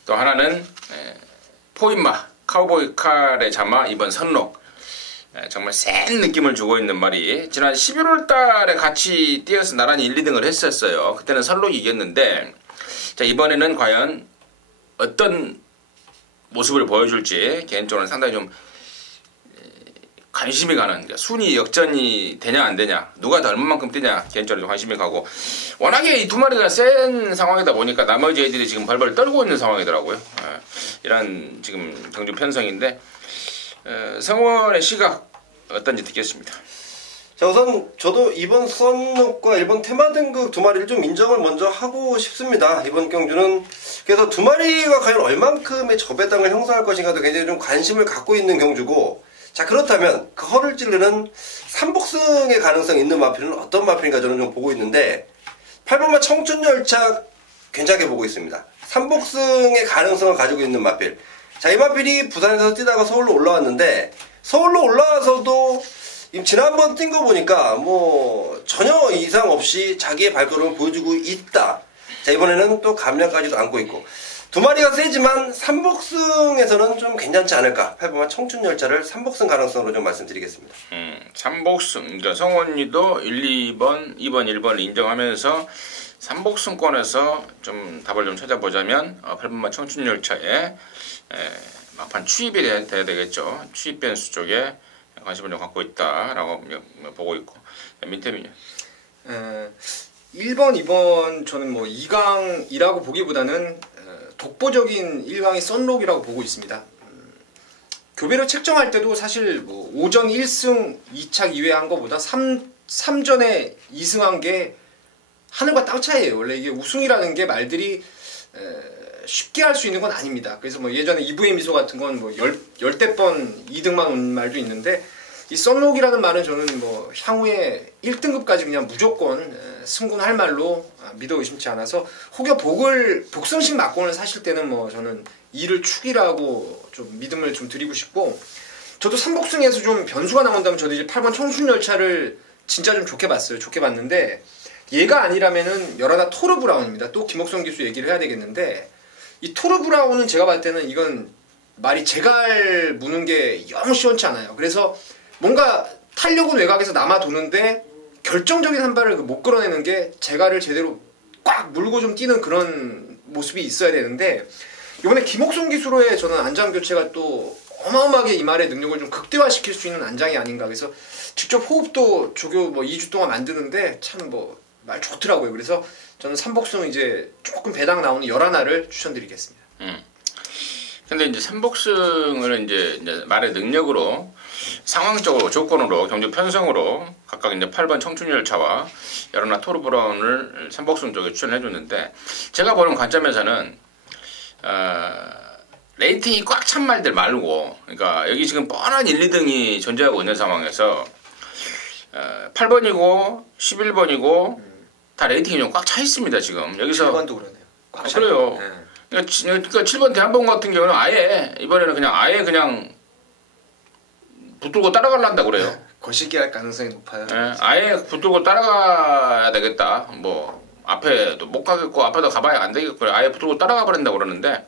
또 하나는 포인마 카우보이 칼의 자마 이번 선록 정말 센 느낌을 주고 있는 말이 지난 11월 달에 같이 뛰어서 나란히 1, 2등을 했었어요. 그때는 선록이 이겼는데 자, 이번에는 과연 어떤 모습을 보여줄지 개인적으로는 상당히 좀 관심이 가는, 그러니까 순위 역전이 되냐 안 되냐, 누가 더 얼마만큼 뛰냐 개인적으로 좀 관심이 가고 워낙에 이 2마리가 센 상황이다 보니까 나머지 애들이 지금 벌벌 떨고 있는 상황이더라고요. 이런 지금 경주 편성인데 성원의 시각 어떤지 듣겠습니다. 자, 우선 저도 이번 선록과 일본 테마 등급 2마리를 좀 인정을 먼저 하고 싶습니다. 이번 경주는 그래서 2마리가 과연 얼만큼의 저배당을 형성할 것인가도 굉장히 좀 관심을 갖고 있는 경주고, 자 그렇다면 그 허를 찌르는 3복승의 가능성이 있는 마필은 어떤 마필인가 저는 좀 보고 있는데 8번마 청춘열차 괜찮게 보고 있습니다. 3복승의 가능성을 가지고 있는 마필. 자, 이 마필이 부산에서 뛰다가 서울로 올라왔는데 서울로 올라와서도 지난번 뛴 거 보니까 뭐 전혀 이상 없이 자기의 발걸음을 보여주고 있다. 자, 이번에는 또 감량까지도 안고 있고 두 마리가 세지만 3복승에서는 좀 괜찮지 않을까. 8번만 청춘열차를 3복승 가능성으로 좀 말씀드리겠습니다. 3복승 그러니까 성원이도 1, 2번, 2번, 1번을 인정하면서 3복승권에서 좀 답을 좀 찾아보자면 8번만 청춘열차에 막판 추입이 돼야 되겠죠. 추입 변수 쪽에 관심을 좀 갖고 있다라고 보고 있고. 민태민요. 1번, 2번 저는 뭐 2강이라고 보기보다는 독보적인 1강의 썬록이라고 보고 있습니다. 교배로 책정할 때도 사실 뭐 오전 1승 2착 2회 한 것보다 3전에 2승한 게 하늘과 땅 차이예요. 원래 이게 우승이라는 게 말들이 쉽게 할 수 있는 건 아닙니다. 그래서 뭐 예전에 이브의 미소 같은 건 뭐 열대 번 2등만 온 말도 있는데 이 썬록이라는 말은 저는 뭐 향후에 1등급까지 그냥 무조건 승군할 말로 믿어 의심치 않아서 혹여 복승식 막권을 사실 때는 뭐 저는 2를 축이라고 좀 믿음을 좀 드리고 싶고 저도 3복승에서 좀 변수가 나온다면 저도 이제 8번 청춘열차를 진짜 좀 좋게 봤어요. 좋게 봤는데 얘가 아니라면은 열하나 토르 브라운입니다. 또 김옥성 기수 얘기를 해야 되겠는데 이 토르 브라운은 제가 봤을 때는 이건 말이 제갈 무는 게 영 시원치 않아요. 그래서 뭔가 탄력은 외곽에서 남아 도는데 결정적인 한 발을 못 끌어내는 게 제갈을 제대로 꽉 물고 좀 뛰는 그런 모습이 있어야 되는데 이번에 김옥성 기수로의 저는 안장 교체가 또 어마어마하게 이 말의 능력을 좀 극대화시킬 수 있는 안장이 아닌가. 그래서 직접 호흡도 조교 뭐 2주 동안 만드는데 참 뭐 말 좋더라고요. 그래서 저는 3복승 이제 조금 배당 나오는 11알을 추천드리겠습니다. 근데 이제 3복승을 이제 말의 능력으로 상황적으로 조건으로 경주 편성으로 각각 이제 8번 청춘열차와 열하나 토르 브라운을 3복승 쪽에 추천해 줬는데 제가 보는 관점에서는 레이팅이 꽉 찬 말들 말고 그러니까 여기 지금 뻔한 1, 2등이 존재하고 있는 상황에서 8번이고 11번이고 다 레이팅이 좀 꽉 차 있습니다. 지금 여기서 7번도 그러네요. 꽉 그래요. 네. 그러니까 7번 대한봉 같은 경우는 아예 이번에는 그냥 붙들고 따라가려한다 그래요. 거시기 할 가능성이 높아요. 아예 붙들고 따라가야 되겠다. 뭐 앞에도 못 가겠고 앞에도 가봐야 안 되겠고 아예 붙들고 따라가 버린다 그러는데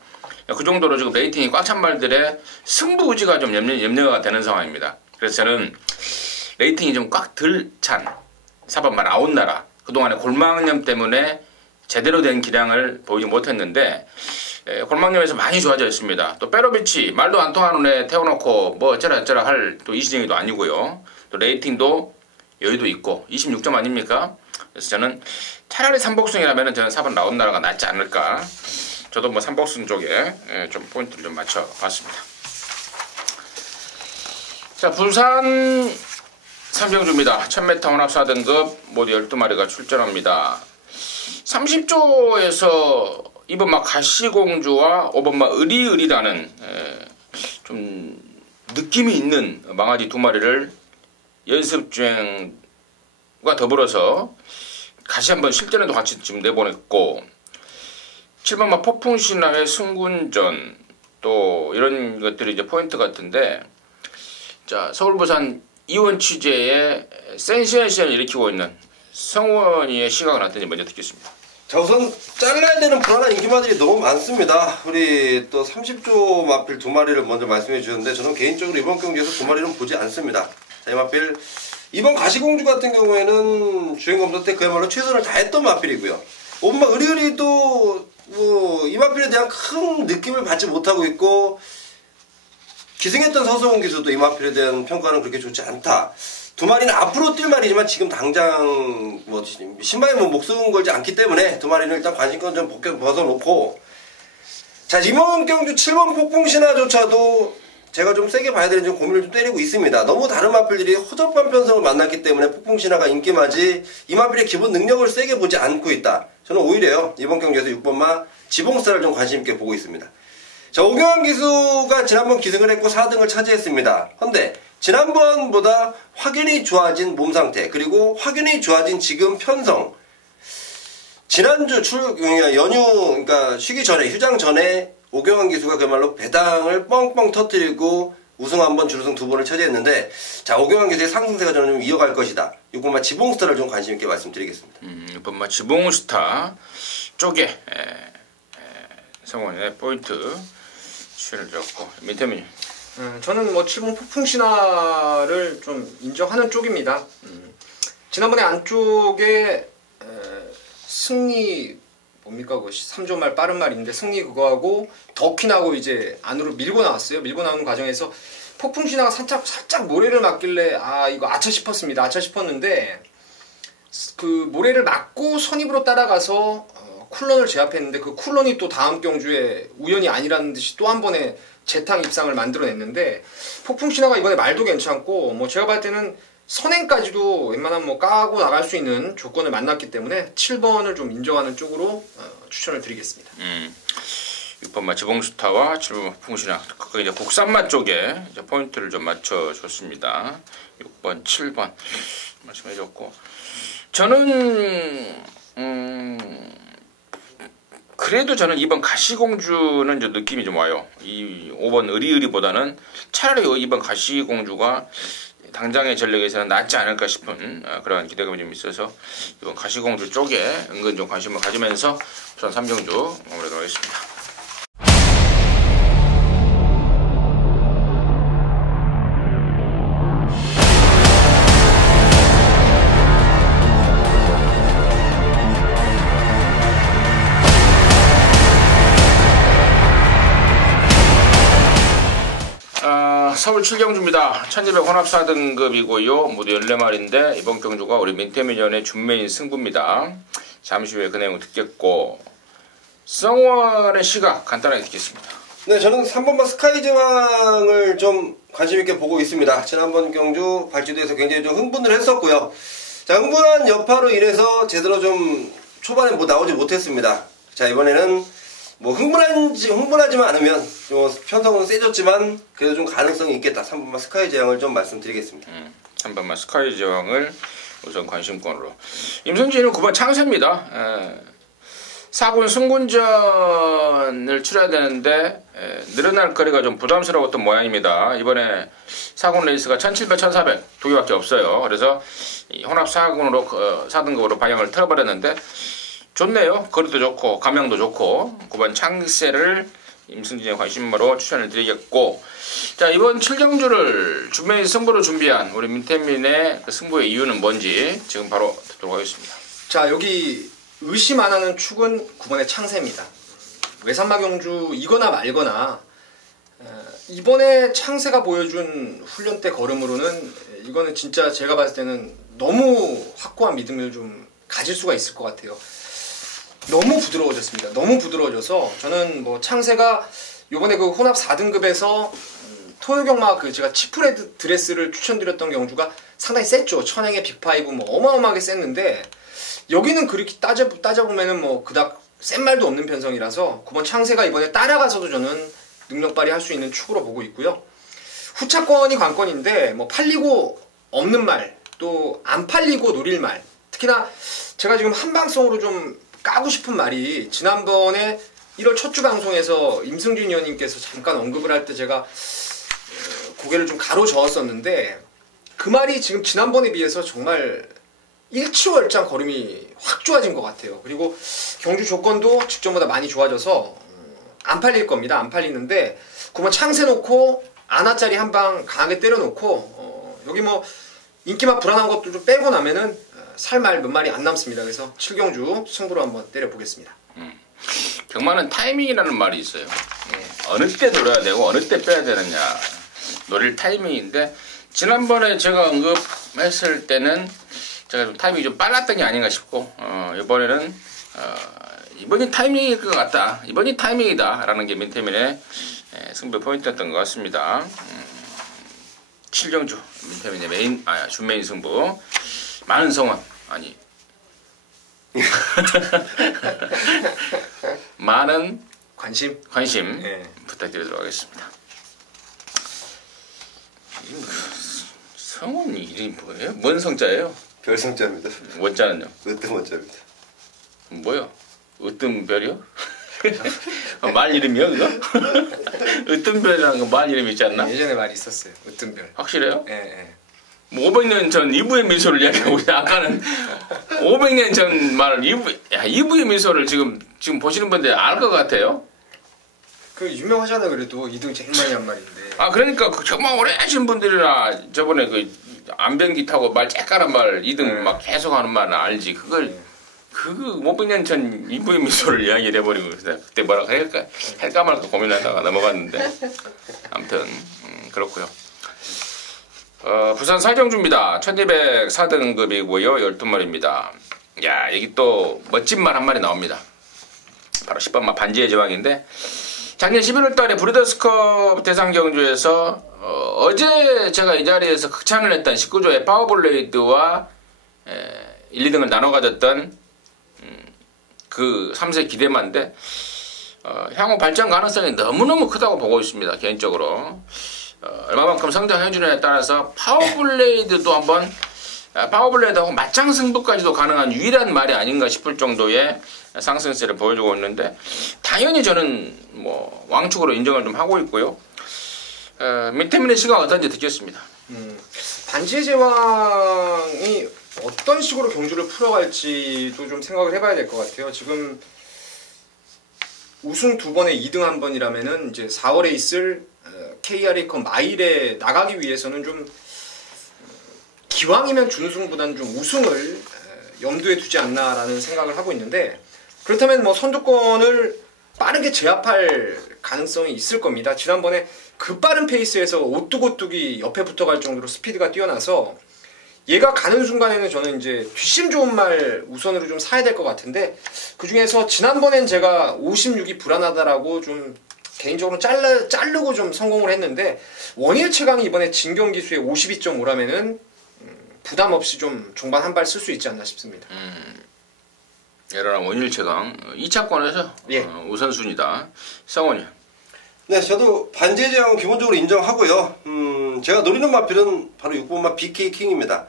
그 정도로 지금 레이팅이 꽉 찬 말들의 승부 의지가 좀 염려가 되는 상황입니다. 그래서 저는 레이팅이 좀 꽉 덜 찬 4번만 아웃나라 그동안에 골망염 때문에 제대로 된 기량을 보이지 못했는데 골망염에서 많이 좋아져 있습니다. 또 페로비치 말도 안 통하는 애 태워놓고 뭐 어쩌라 할 또 이시정이도 아니고요. 또 레이팅도 여유도 있고 26점 아닙니까? 그래서 저는 차라리 3복승이라면 저는 4번 라운나라가 낫지 않을까. 저도 뭐 3복승 쪽에 좀 포인트를 좀 맞춰봤습니다. 자, 부산 삼경주입니다. 1000m 혼합 4등급 모두 12마리가 출전합니다. 30조에서 2번 막 가시공주와 5번 막 의리라는 좀 느낌이 있는 망아지 두 마리를 연습주행과 더불어서 다시 한번 실전에도 같이 지금 내보냈고 7번 막 폭풍신화의 승군전 또 이런 것들이 이제 포인트 같은데 자 서울 부산 이원 취재의 센세이션을 일으키고 있는 성원이의 시각은 어떤지 먼저 듣겠습니다. 자, 우선 잘라야 되는 불안한 인기마들이 너무 많습니다. 우리 또 30조 마필 두 마리를 먼저 말씀해 주셨는데 저는 개인적으로 이번 경기에서 두 마리는 보지 않습니다. 자, 이 마필 이번 가시공주 같은 경우에는 주행검사 때 그야말로 최선을 다했던 마필이고요. 5번마 의리도 뭐 이 마필에 대한 큰 느낌을 받지 못하고 있고 기승했던 서성훈 기수도 이 마필에 대한 평가는 그렇게 좋지 않다. 두 마리는 앞으로 뛸 말이지만 지금 당장 뭐 신발에 뭐 목숨 걸지 않기 때문에 두 마리는 일단 관심권 좀 벗어놓고 자 이번 경주 7번 폭풍신화조차도 제가 좀 세게 봐야 되는지 고민을 좀 때리고 있습니다. 너무 다른 마필들이 허접한 편성을 만났기 때문에 폭풍신화가 인기마지 이 마필의 기본 능력을 세게 보지 않고 있다. 저는 오히려요 이번 경기에서 6번마 지봉스타를 좀 관심 있게 보고 있습니다. 자 오경환 기수가 지난번 기승을 했고 4등을 차지했습니다. 그런데 지난번보다 확연히 좋아진 몸 상태 그리고 확연히 좋아진 지금 편성 지난주 연휴 그러니까 쉬기 전에 휴장 전에 오경환 기수가 그야말로 배당을 뻥뻥 터뜨리고 우승 한 번, 준우승 두 번을 차지했는데 자 오경환 기수의 상승세가 저는 좀 이어갈 것이다. 이번 지봉스타를 좀 관심 있게 말씀드리겠습니다. 이번 지봉스타 쪽에 성원의 포인트 출연을 줬고 민태민이 저는 뭐 7번 폭풍신화를 좀 인정하는 쪽입니다. 지난번에 안쪽에 승리 뭡니까 그 3조 말 빠른 말인데 승리 그거하고 더퀸하고 이제 안으로 밀고 나왔어요. 밀고 나오는 과정에서 폭풍신화가 살짝 모래를 맞길래 아 이거 아차 싶었습니다. 아차 싶었는데 그 모래를 맞고 선입으로 따라가서 쿨런을 제압했는데 그 쿨런이 또 다음 경주에 우연이 아니라는 듯이 또 한 번의 재탕 입상을 만들어냈는데 폭풍신화가 이번에 말도 괜찮고 뭐 제가 봤을 때는 선행까지도 웬만하면 뭐 까고 나갈 수 있는 조건을 만났기 때문에 7번을 좀 인정하는 쪽으로 추천을 드리겠습니다. 6번 지봉스타와 7번 폭풍신화 그 이제 국산맛 쪽에 이제 포인트를 좀 맞춰줬습니다. 6번, 7번 말씀해줬고 저는 그래도 저는 이번 가시공주는 좀 느낌이 좀 와요. 이 5번 의리의리보다는 차라리 이번 가시공주가 당장의 전력에서는 낫지 않을까 싶은 그런 기대감이 좀 있어서 이번 가시공주 쪽에 은근 좀 관심을 가지면서 우선 3경주 마무리하도록 하겠습니다. 서울 7경주입니다. 1200 혼합 4등급이고요. 모두 14마리인데 이번 경주가 우리 민태민연의 준메인 승부입니다. 잠시 후에 그 내용 듣겠고 성원의 시각 간단하게 듣겠습니다. 네, 저는 3번마 스카이 제왕을 좀 관심 있게 보고 있습니다. 지난번 경주 발주대에서 굉장히 좀 흥분을 했었고요. 자, 흥분한 여파로 인해서 제대로 좀 초반에 뭐 나오지 못했습니다. 자, 이번에는 뭐 흥분하지만 않으면 좀 편성은 세졌지만 그래도 좀 가능성이 있겠다. 3번마 스카이 제왕을 좀 말씀드리겠습니다. 3번마 스카이 제왕을 우선 관심권으로. 임승진은 9번 창세입니다. 4군 승군전을 치러야 되는데 늘어날 거리가 좀 부담스러웠던 모양입니다. 이번에 4군 레이스가 1700, 1400 두 개밖에 없어요. 그래서 혼합 4군으로 4등급으로 방향을 틀어버렸는데 좋네요. 거리도 좋고 감량도 좋고 9번 창세를 임승진의 관심으로 추천을 드리겠고 자 이번 7경주를 준메인 승부로 준비한 우리 민태민의 그 승부의 이유는 뭔지 지금 바로 듣도록 하겠습니다. 자 여기 의심 안 하는 축은 9번의 창세입니다. 외산마 경주 이거나 말거나 이번에 창세가 보여준 훈련 때 걸음으로는 이거는 진짜 제가 봤을 때는 너무 확고한 믿음을 좀 가질 수가 있을 것 같아요. 너무 부드러워졌습니다. 너무 부드러워져서 저는 뭐 창세가 요번에 그 혼합 4등급에서 토요경마 그 제가 치프레드 드레스를 추천드렸던 경주가 상당히 셌죠. 천행의 빅파이브 뭐 어마어마하게 셌는데 여기는 그렇게 따져보면은 뭐 그닥 센 말도 없는 편성이라서 9번 창세가 이번에 따라가서도 저는 능력 발휘할 수 있는 축으로 보고 있고요. 후차권이 관건인데 뭐 팔리고 없는 말 또 안 팔리고 노릴 말 특히나 제가 지금 한방송으로 좀 까고 싶은 말이 지난번에 1월 첫 주 방송에서 임승준 의원님께서 잠깐 언급을 할 때 제가 고개를 좀 가로저었었는데 그 말이 지금 지난번에 비해서 정말 일치월장 걸음이 확 좋아진 것 같아요. 그리고 경주 조건도 직전보다 많이 좋아져서 안 팔릴 겁니다. 안 팔리는데 9번 창세 놓고 아나짜리 한 방 강하게 때려놓고 여기 뭐 인기맛 불안한 것도 좀 빼고 나면은 살 말 몇 마리 안 남습니다. 그래서 7경주 승부로 한번 때려보겠습니다. 경마는 타이밍이라는 말이 있어요. 어느 때 노려야 되고 어느 때 빼야 되느냐 노릴 타이밍인데 지난번에 제가 언급했을 때는 제가 좀 타이밍이 좀 빨랐던 게 아닌가 싶고 이번에는 이번이 타이밍일 것 같다. 이번이 타이밍이다 라는 게 민태민의 승부 포인트였던 것 같습니다. 7경주 민태민의 준메인 승부 많은 성원 아니 많은 관심 부탁드리도록 하겠습니다. 성원 이름이 뭐예요? 뭔 성자예요? 별성자입니다. 원자는요? 으뜸 원자입니다. 뭐요? 으뜸 별이요? 말 이름이요 그거? 으뜸 별이라는 거 말 이름 있지 않나? 예전에 말이 있었어요. 으뜸별. 확실해요? 예, 예. 뭐 500년 전 이브의 미소를 이야기하고 있어요. 아까는 500년 전 말 이브의 미소를 지금 보시는 분들 알 것 같아요. 그 유명하잖아요. 그래도 2등 제일 많이 한 말인데. 아 그러니까 그 정말 오래 하신 분들이나 저번에 그 안변기 타고 말 쬐까란 말 2등 막 계속 하는 말은 알지. 그걸 그 500년 전 이브의 미소를 이야기를 해버리고 그때 뭐라고 할까 말까 고민하다가 넘어갔는데 아무튼 그렇고요. 부산 살경주입니다. 1204등급이고요. 12마리입니다. 야 여기 또 멋진 말 한 마리 나옵니다. 바로 10번마 반지의 제왕인데 작년 11월 달에 브리더스컵 대상 경주에서 어제 제가 이 자리에서 극찬을 했던 19조의 파워블레이드와 1, 2등을 나눠 가졌던 그 3세 기대마인데 향후 발전 가능성이 너무너무 크다고 보고 있습니다. 개인적으로 얼마만큼 성장해주느냐에 따라서 파워블레이드도 한번 파워블레이드하고 맞짱 승부까지도 가능한 유일한 말이 아닌가 싶을 정도의 상승세를 보여주고 있는데 당연히 저는 뭐 왕축으로 인정을 좀 하고 있고요. 민태민의 시각 어떤지 듣겠습니다. 반지의 제왕이 어떤 식으로 경주를 풀어갈지도 좀 생각을 해봐야 될 것 같아요. 지금 우승 2번에 2등 1번이라면은 이제 4월에 있을 KRA컵 마일에 나가기 위해서는 좀 기왕이면 준우승보다는 좀 우승을 염두에 두지 않나라는 생각을 하고 있는데 그렇다면 뭐 선두권을 빠르게 제압할 가능성이 있을 겁니다. 지난번에 그 빠른 페이스에서 오뚜고뚜기 옆에 붙어갈 정도로 스피드가 뛰어나서 얘가 가는 순간에는 저는 이제 뒷심 좋은 말 우선으로 좀 사야 될 것 같은데 그 중에서 지난번엔 제가 56이 불안하다라고 좀 개인적으로 자르고 좀 성공을 했는데 원일 최강이 이번에 진경기수에 52.5라면은 부담 없이 좀 종반 한 발 쓸 수 있지 않나 싶습니다. 예라랑 원일 최강 2차권에서 예. 우선순위다. 성원이. 네, 저도 반지의 제왕은 기본적으로 인정하고요. 제가 노리는 마필은 바로 6번마 BK킹입니다.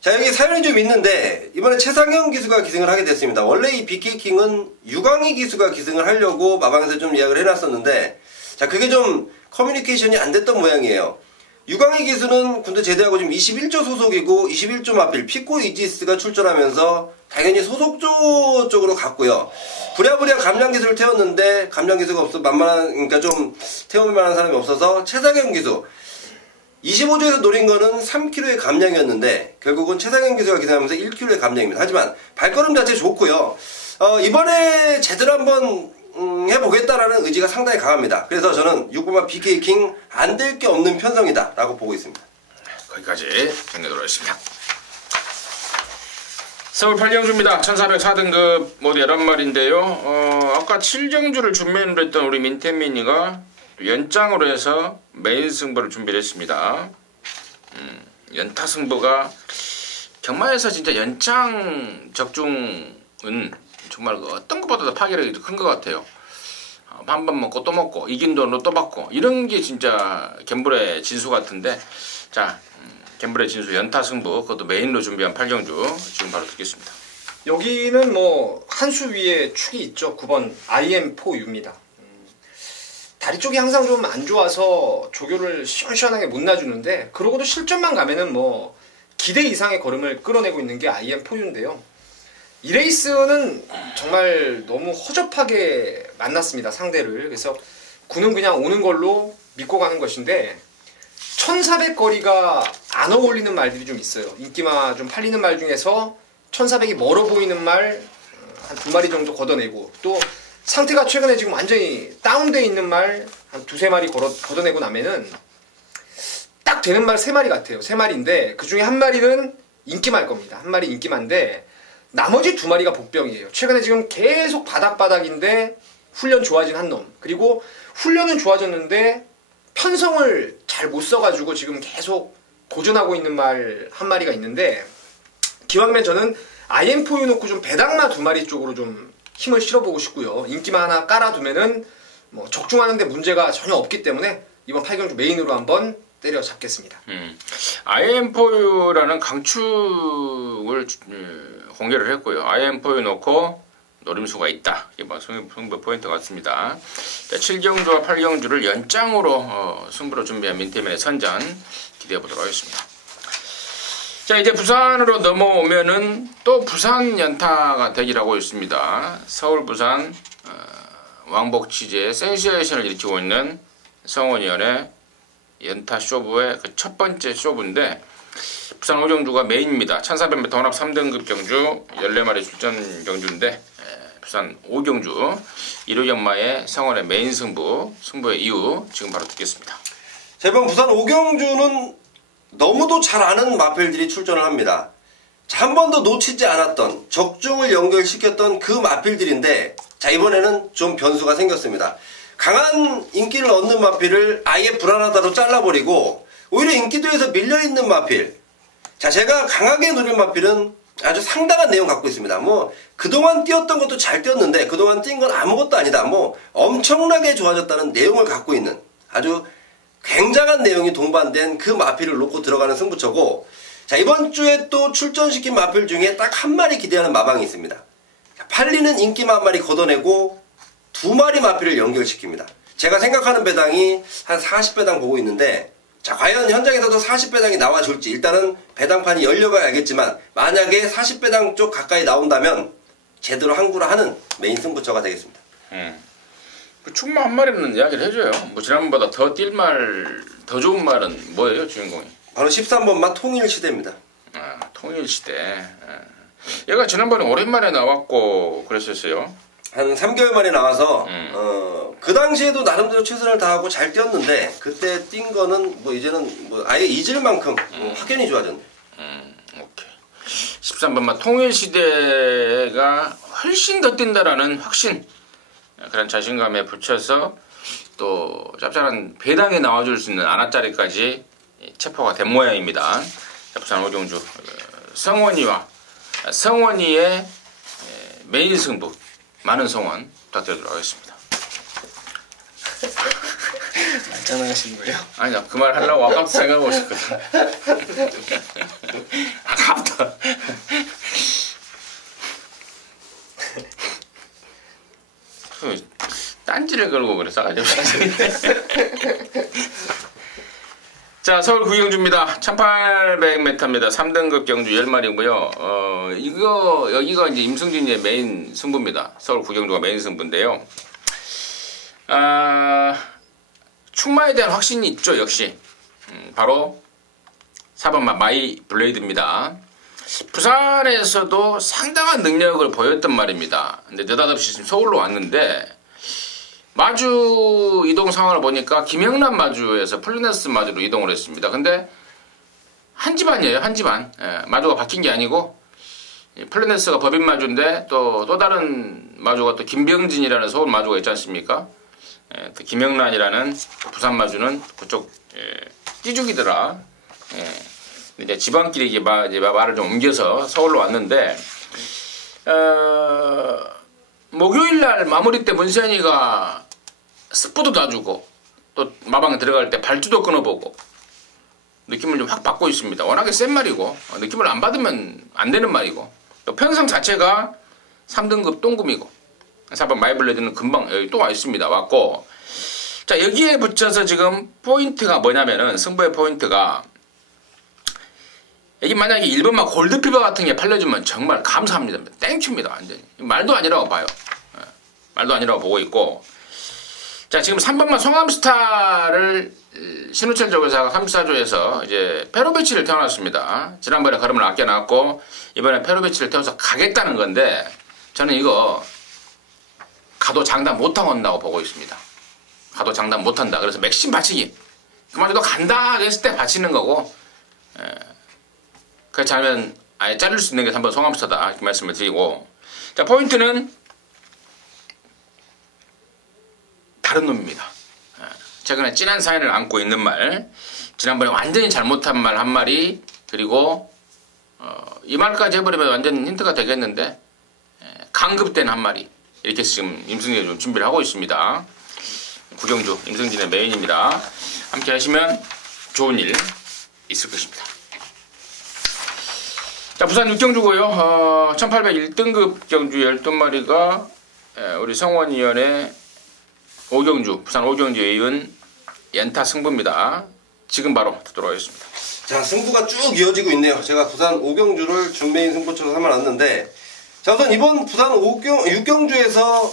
자, 여기 사연이 좀 있는데 이번에 최상현 기수가 기승을 하게 됐습니다. 원래 이 BK킹은 유광희 기수가 기승을 하려고 마방에서 좀 예약을 해놨었는데 자, 그게 좀 커뮤니케이션이 안 됐던 모양이에요. 유광희 기수는 군대 제대하고 지금 21조 소속이고 21조 마필 피코 이지스가 출전하면서 당연히 소속조 쪽으로 갔고요. 부랴부랴 감량 기수를 태웠는데 감량 기수가 없어 그러니까 좀 태울 만한 사람이 없어서 최상현 기수 25조에서 노린 거는 3kg의 감량이었는데 결국은 최상현 기수가 기승하면서 1kg의 감량입니다. 하지만 발걸음 자체 좋고요. 이번에 제대로 한번 해보겠다라는 의지가 상당히 강합니다. 그래서 저는 6번마 BK킹 안 될 게 없는 편성이다 라고 보고 있습니다. 거기까지 정리하도록 하겠습니다. 서울 8경주입니다. 1404등급 모두 11마리인데요. 아까 7경주를 준비를 했던 우리 민태민이가 연장으로 해서 메인 승부를 준비를 했습니다. 연타 승부가 경마에서 진짜 연장 적중은 정말 어떤 것보다도 파괴력이 큰 것 같아요. 한 번 먹고 또 먹고 이긴 돈으로 또 받고 이런 게 진짜 갬블의 진수 같은데 자 갬블의 진수 연타 승부 그것도 메인으로 준비한 8경주 지금 바로 듣겠습니다. 여기는 뭐 한 수 위에 축이 있죠. 9번 IM4U입니다. 다리 쪽이 항상 좀 안 좋아서 조교를 시원시원하게 못 놔주는데 그러고도 실전만 가면은 뭐 기대 이상의 걸음을 끌어내고 있는 게 IM4U인데요. 이 레이스는 정말 너무 허접하게 만났습니다. 상대를. 그래서 구는 그냥 오는 걸로 믿고 가는 것인데 1400 거리가 안 어울리는 말들이 좀 있어요. 인기마 좀 팔리는 말 중에서 1400이 멀어 보이는 말 한 2마리 정도 걷어내고 또 상태가 최근에 지금 완전히 다운되어 있는 말 한 2-3마리 걷어내고 나면은 딱 되는 말 3마리 같아요. 3마리인데 그 중에 한 마리는 인기마일 겁니다. 한 마리 인기마인데 나머지 2마리가 복병이에요. 최근에 지금 계속 바닥바닥인데 훈련 좋아진 한 놈. 그리고 훈련은 좋아졌는데 편성을 잘 못 써가지고 지금 계속 고전하고 있는 말 한 마리가 있는데 기왕이면 저는 IM4U 놓고 좀 배당마 2마리 쪽으로 좀 힘을 실어보고 싶고요. 인기만 하나 깔아두면은 뭐 적중하는데 문제가 전혀 없기 때문에 이번 8경주 메인으로 한번 때려잡겠습니다. IM4U라는 강축을 공개를 했고요. IM4U 놓고 노림수가 있다. 이번 승부 포인트 같습니다. 자, 7경주와 8경주를 연장으로 승부로 준비한 민태민의 선전 기대해 보도록 하겠습니다. 자, 이제 부산으로 넘어오면은 또 부산 연타가 대기하고 있습니다. 서울 부산 왕복 취재 센세이션을 일으키고 있는 성원위원의 연타 쇼부의 그 첫 번째 쇼부인데, 부산 5경주가 메인입니다. 1400m 혼합 3등급 경주 14마리 출전 경주인데, 부산 5경주 1호 경마의 성원의 메인 승부의 이유 지금 바로 듣겠습니다. 자, 이번 부산 5경주는 너무도 잘 아는 마필들이 출전을 합니다. 한 번도 놓치지 않았던, 적중을 연결시켰던 그 마필들인데, 자, 이번에는 좀 변수가 생겼습니다. 강한 인기를 얻는 마필을 아예 불안하다로 잘라버리고 오히려 인기도에서 밀려있는 마필. 자, 제가 강하게 노린 마필은 아주 상당한 내용 갖고 있습니다. 뭐 그동안 뛰었던 것도 잘 뛰었는데 그동안 뛴 건 아무것도 아니다. 뭐 엄청나게 좋아졌다는 내용을 갖고 있는 아주 굉장한 내용이 동반된 그 마필을 놓고 들어가는 승부처고, 자, 이번 주에 또 출전시킨 마필 중에 딱 한 마리 기대하는 마방이 있습니다. 팔리는 인기만 한 마리 걷어내고 2마리 마필을 연결시킵니다. 제가 생각하는 배당이 한 40배당 보고 있는데, 자, 과연 현장에서도 40배당이 나와줄지 일단은 배당판이 열려봐야 알겠지만, 만약에 40배당 쪽 가까이 나온다면 제대로 항구를 하는 메인 승부처가 되겠습니다. 그 충마 한 마리는 이야기를 해줘요. 뭐 지난번보다 더 뛸 말, 더 좋은 말은 뭐예요, 주인공이? 바로 13번마 통일시대입니다. 아, 통일시대. 얘가 지난번에 오랜만에 나왔고 그랬었어요. 한 3개월 만에 나와서 그 당시에도 나름대로 최선을 다하고 잘 뛰었는데, 그때 뛴 거는 뭐 이제는 뭐 아예 잊을 만큼 확연히 좋아졌네. 오케이. 13번마 통일시대가 훨씬 더 뛴다라는 확신, 그런 자신감에 붙여서 또 짭짤한 배당에 나와줄 수 있는 아나짜리까지 체포가 된 모양입니다. 부산 5경주 성원이의 메인 승부, 많은 성원 부탁드리도록 하겠습니다. 말장난하시는 거예요? 아니야, 그 말 하려고 아까부터 생각하고 있었거든. 아까부터. 딴지를 걸고 그래 싸가지고. 자, 서울 9경주입니다. 1800m입니다. 3등급 경주 10마리고요. 여기가 이제 임승진이의 메인 승부입니다. 서울 9경주가 메인 승부인데요. 충마에 대한 확신이 있죠, 역시. 바로 4번마 마이 블레이드입니다. 부산에서도 상당한 능력을 보였단 말입니다. 근데 느닷없이 지금 서울로 왔는데, 마주 이동 상황을 보니까 김영란 마주에서 플루네스 마주로 이동을 했습니다. 근데 한 집안이에요, 한 집안. 마주가 바뀐 게 아니고, 플루네스가 법인 마주인데 또 다른 마주가 또 김병진이라는 서울 마주가 있지 않습니까? 또 김영란이라는 부산 마주는 그쪽 띠죽이더라. 이제 집안끼리 이제 말을 좀 옮겨서 서울로 왔는데, 목요일날 마무리 때 문세현이가 스프도 놔주고 또 마방에 들어갈 때 발주도 끊어보고 느낌을 좀 확 받고 있습니다. 워낙에 센 말이고 느낌을 안 받으면 안 되는 말이고, 또 편성 자체가 3등급 똥금이고, 4번 마이블레드는 금방 여기 또 와 있습니다. 왔고, 자, 여기에 붙여서 지금 포인트가 뭐냐면은, 승부의 포인트가, 여기 만약에 1번만 골드피버 같은 게 팔려주면 정말 감사합니다. 땡큐입니다. 완전히. 말도 아니라고 봐요. 말도 아니라고 보고 있고, 자, 지금 3번만 송암스타를 신우철 조교사가 34조에서 이제 페로베치를 태워놨습니다. 지난번에 걸음을 아껴놨고 이번에 페로베치를 태워서 가겠다는 건데, 저는 이거 가도 장담 못한다고 보고 있습니다. 가도 장담 못한다. 그래서 맥심 받치기, 그마저도 간다 했을 때 받치는 거고, 그렇지 않으면 아예 자를 수 있는 게 3번 송암스타다, 이렇게 말씀을 드리고, 자, 포인트는 다른 놈입니다. 최근에 진한 사연을 안고 있는 말, 지난번에 완전히 잘못한 말 한 마리, 그리고 이 말까지 해버리면 완전 힌트가 되겠는데, 강급된 한 마리, 이렇게 지금 임승진이 좀 준비를 하고 있습니다. 구경주 임승진의 메인입니다. 함께 하시면 좋은 일 있을 것입니다. 자, 자, 부산 육경주고요. 1801등급 경주 12마리가 우리 성원위원회 오경주, 부산 오경주에 이은 연타 승부입니다. 지금 바로 듣도록 하겠습니다. 자, 승부가 쭉 이어지고 있네요. 제가 부산 오경주를 준메인 승부처로 삼아놨는데, 자, 우선 이번 부산 육경주에서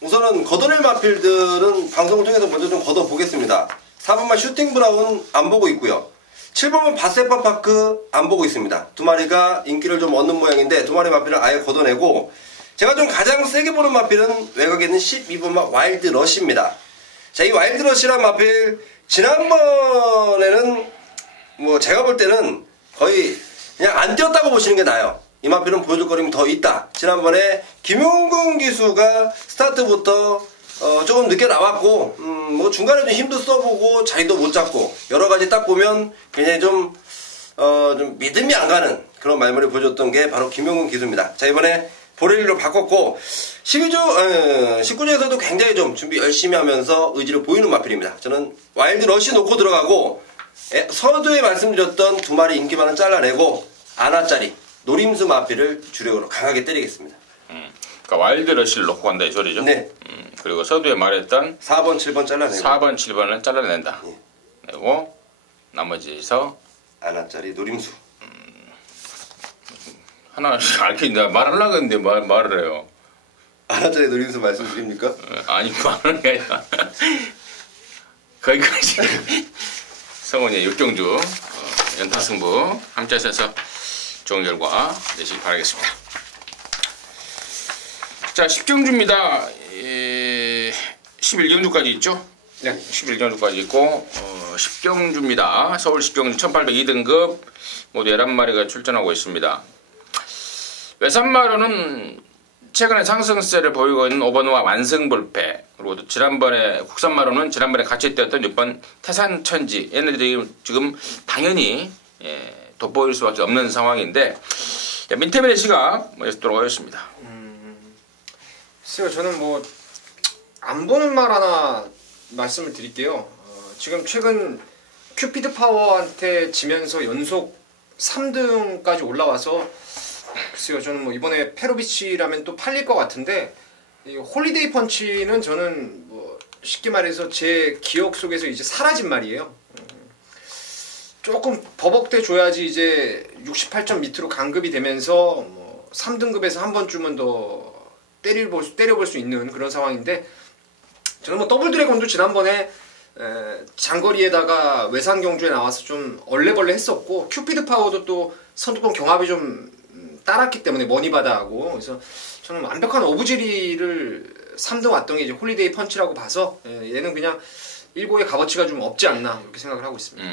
우선은 걷어낼 마필들은 방송을 통해서 먼저 좀 걷어보겠습니다. 4번만 슈팅 브라운 안 보고 있고요. 7번은 바세파 파크 안 보고 있습니다. 두 마리가 인기를 좀 얻는 모양인데 두 마리 마필을 아예 걷어내고, 제가 좀 가장 세게 보는 마필은 외곽에 있는 12번만 와일드 러시입니다. 자, 이 와일드 러시란 마필 지난번에는 뭐 제가 볼 때는 거의 그냥 안 뛰었다고 보시는 게 나아요. 이 마필은 보여줄 거림이 더 있다. 지난번에 김용근 기수가 스타트부터 조금 늦게 나왔고, 뭐 중간에 좀 힘도 써보고 자리도 못 잡고 여러 가지 딱 보면 굉장히 좀 믿음이 안 가는 그런 말머리 보여줬던 게 바로 김용근 기수입니다. 자, 이번에 보렐리로 바꿨고 19조에서도 굉장히 좀 준비 열심히 하면서 의지를 보이는 마필입니다. 저는 와일드 러시 놓고 들어가고 서두에 말씀드렸던 두 마리 인기 많은 잘라내고 아나짜리 노림수 마필을 주력으로 강하게 때리겠습니다. 그러니까 와일드 러시를 놓고 간다 이 소리죠? 네. 그리고 서두에 말했던 4번, 7번 잘라내고 4번, 7번을 잘라낸다. 예. 그리고 나머지에서 아나짜리 노림수. 하나씩 알겠는데 말하려고 했는데 말을 해요. 아나짜리 노림수 말씀드립니까? 아니 말하는 게 아니라 거기까지 성원이 육경주 연타승부 함께하셔서 좋은 결과 내시기 바라겠습니다. 자, 10경주입니다. 11경주까지 있죠? 네. 11경주까지 있고 10경주입니다. 서울 10경주 1802등급 모두 11마리가 출전하고 있습니다. 외산마루는 최근에 상승세를 보이고 있는 5번와 완승불패, 그리고 또 지난번에 국산마루는 지난번에 같이 뛰었던 6번 태산천지, 얘네들이 지금 당연히 돋보일 수밖에 없는 상황인데, 민태민의 시각 듣도록 하겠습니다. 글쎄요, 저는 뭐 안 보는 말 하나 말씀을 드릴게요. 지금 최근 큐피드 파워한테 지면서 연속 3등까지 올라와서, 글쎄요, 저는 뭐 이번에 페로비치라면 또 팔릴 것 같은데, 이 홀리데이 펀치는 저는 뭐 쉽게 말해서 제 기억 속에서 이제 사라진 말이에요. 조금 버벅대 줘야지 이제 68점 밑으로 강급이 되면서 뭐 3등급에서 한 번쯤은 더 때려볼 수 있는 그런 상황인데, 저는 뭐 더블 드래곤도 지난번에 장거리에다가 외산 경주에 나와서 좀 얼레벌레 했었고, 큐피드 파워도 또 선두권 경합이 좀 따랐기 때문에 머니바다하고, 그래서 저는 완벽한 어부지리를 3등 왔던 게 이제 홀리데이 펀치라고 봐서 얘는 그냥 1고의 값어치가 좀 없지 않나 이렇게 생각을 하고 있습니다.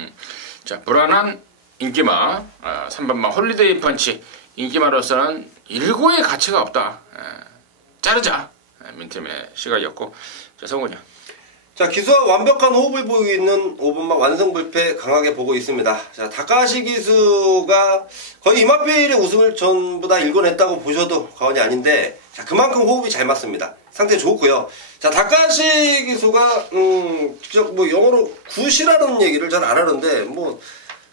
자, 불안한 인기마 3번마 홀리데이 펀치, 인기마로서는 1고의 가치가 없다. 자르자. 민팀의 시각이었고, 자, 성훈이요. 자, 기수와 완벽한 호흡을 보이고 있는 5번만 완성불패 강하게 보고 있습니다. 자, 다카시 기수가 거의 이마필의 우승을 전부 다 일궈냈다고 보셔도 과언이 아닌데, 자, 그만큼 호흡이 잘 맞습니다. 상태 좋고요. 자, 다카시 기수가 직접 뭐 영어로 굿이라는 얘기를 잘 안 하는데, 뭐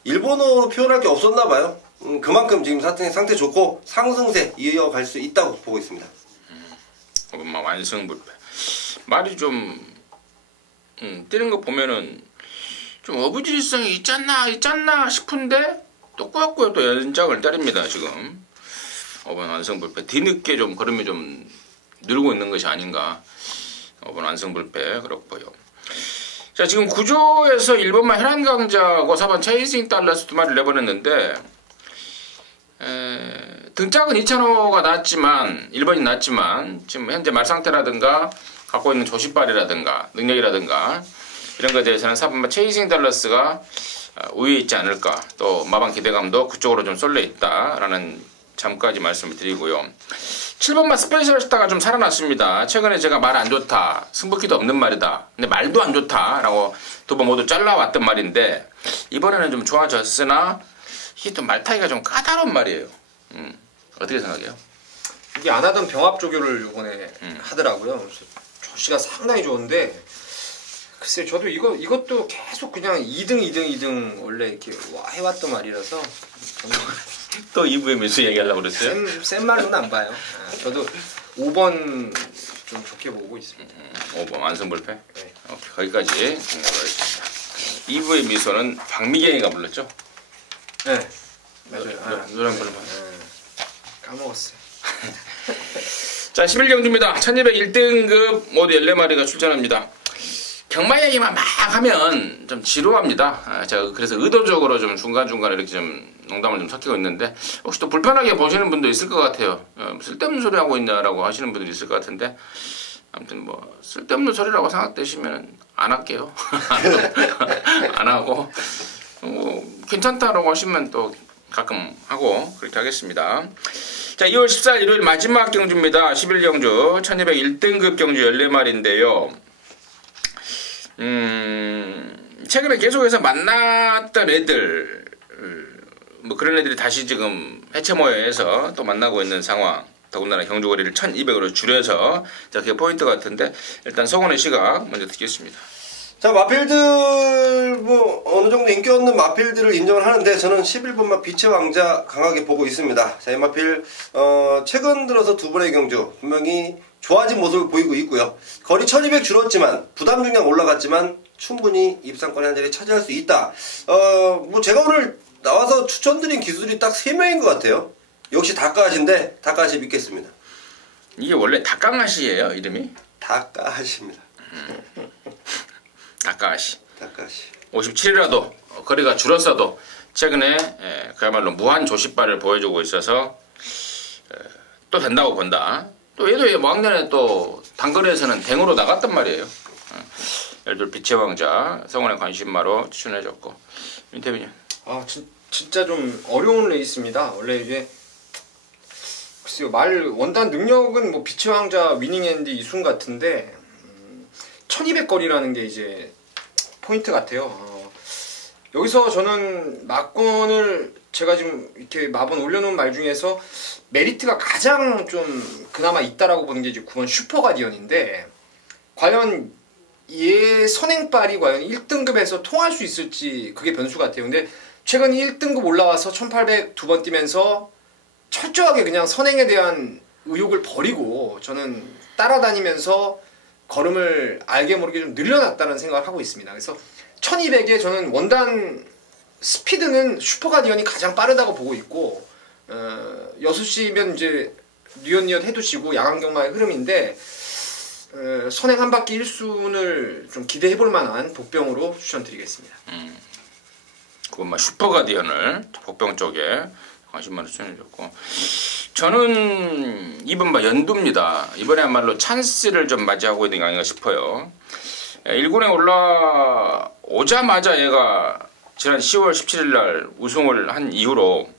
일본어로 표현할 게 없었나 봐요. 그만큼 지금 상태 좋고 상승세 이어갈 수 있다고 보고 있습니다. 5번마 완성불패. 말이 좀 뛰는 거 보면은 좀 어부지리성이 있잖나 싶은데 또 꾸역꾸역 또 연장을 때립니다. 지금 5번 완성불패 뒤늦게 좀 걸음이 좀 늘고 있는 것이 아닌가. 5번 완성불패 그렇고요. 자, 지금 9조에서 1번만 혈안강자하고 4번 체이싱 달러스 두 마리를 내보냈는데, 등짝은 2,500가 낮지만 1번이 낮지만 지금 현재 말 상태라든가 갖고 있는 조시발이라든가 능력이라든가 이런 것에 대해서는 4번마 체이싱 달러스가 우위에 있지 않을까, 또 마방 기대감도 그쪽으로 좀 쏠려 있다라는 점까지 말씀을 드리고요. 7번마 스페셜 스타가 좀 살아났습니다. 최근에 제가 말 안 좋다, 승부기도 없는 말이다, 근데 말도 안 좋다라고 두 번 모두 잘라왔던 말인데, 이번에는 좀 좋아졌으나 이게 또 말타기가 좀 까다로운 말이에요. 어떻게 생각해요? 이게 안 하던 병합 조교를 이번에 하더라고요. 그래서 조시가 상당히 좋은데, 글쎄요, 저도 이것도 계속 그냥 2등 원래 이렇게 해왔던 말이라서 저는 또 2부의 민수 얘기하려고 그랬어요? 센 말로는 안 봐요. 저도 5번 좀 좋게 보고 있습니다. 5번 완성불패? 네. 오케이, 거기까지 하겠습니다. 2부의 미소는 박미경이가 불렀죠? 네. 맞아요. 노래 한번 불러봐. 까먹었어요. 자, 11경주입니다. 1201등급 모두 14마리가 출전합니다. 경마 얘기만 막 하면 좀 지루합니다. 제가 그래서 의도적으로 좀 중간중간에 이렇게 좀 농담을 좀 섞이고 있는데, 혹시 또 불편하게 보시는 분도 있을 것 같아요. 쓸데없는 소리 하고 있냐라고 하시는 분들이 있을 것 같은데, 아무튼 뭐 쓸데없는 소리라고 생각되시면 안 할게요. 안 하고 괜찮다라고 하시면 또 가끔 하고 그렇게 하겠습니다. 자, 2월 14일 일요일 마지막 경주입니다. 11경주 1201등급 경주 14마리인데요. 최근에 계속해서 만났던 애들, 뭐 그런 애들이 다시 지금 해체 모여서 또 만나고 있는 상황. 더군다나 경주거리를 1200으로 줄여서, 자, 그게 포인트 같은데, 일단 성원의 시각 먼저 듣겠습니다. 자, 마필들 뭐 어느 정도 인기 없는 마필들을 인정을 하는데, 저는 11번마 빛의 왕자 강하게 보고 있습니다. 자, 이 마필 최근 들어서 두 번의 경주 분명히 좋아진 모습을 보이고 있고요. 거리 1200 줄었지만 부담 중량 올라갔지만 충분히 입상권에 한 자리 차지할 수 있다. 뭐 제가 오늘 나와서 추천드린 기수들이 딱 3명인 것 같아요. 역시 닭가하시인데 닭가하시 믿겠습니다. 이게 원래 닭강아시예요, 이름이? 닭가하시입니다. 닭강아시. 닭가하시. 57이라도 거리가 줄었어도 최근에 그야말로 무한 조시발을 보여주고 있어서 또 된다고 본다. 또 얘도 왕년에 또 단거리에서는 댕으로 나갔단 말이에요. 예를 들어 빛의 왕자 성원의 관심마로 추천해줬고. 민태민이. 진짜 좀 어려운 레이스입니다. 원래 이게 글쎄요, 원단 능력은 뭐 빛의 왕자, 위닝앤디 이순 같은데 1200거리라는 게 이제 포인트 같아요. 여기서 저는 막권을 제가 지금 이렇게 마번 올려놓은 말 중에서 메리트가 가장 좀 그나마 있다라고 보는 게 이제 9번 슈퍼가디언인데, 과연 얘 선행발이 과연 1등급에서 통할 수 있을지 그게 변수 같아요. 근데 최근 1등급 올라와서 1800 두 번 뛰면서 철저하게 그냥 선행에 대한 의욕을 버리고 저는 따라다니면서 걸음을 알게 모르게 좀 늘려놨다는 생각을 하고 있습니다. 그래서 1200에 저는 원단 스피드는 슈퍼가디언이 가장 빠르다고 보고 있고, 6시면 이제 니엇니엇 해두시고 야간경마의 흐름인데, 선행 한 바퀴 1순을 좀 기대해볼 만한 복병으로 추천드리겠습니다. 그건 슈퍼가디언을 복병 쪽에 관심만 추천해줬고, 저는 이번 연두입니다. 이번에야말로 찬스를 좀 맞이하고 있는 게 아닌가 싶어요. 1군에 올라오자마자 얘가 지난 10월 17일날 우승을 한 이후로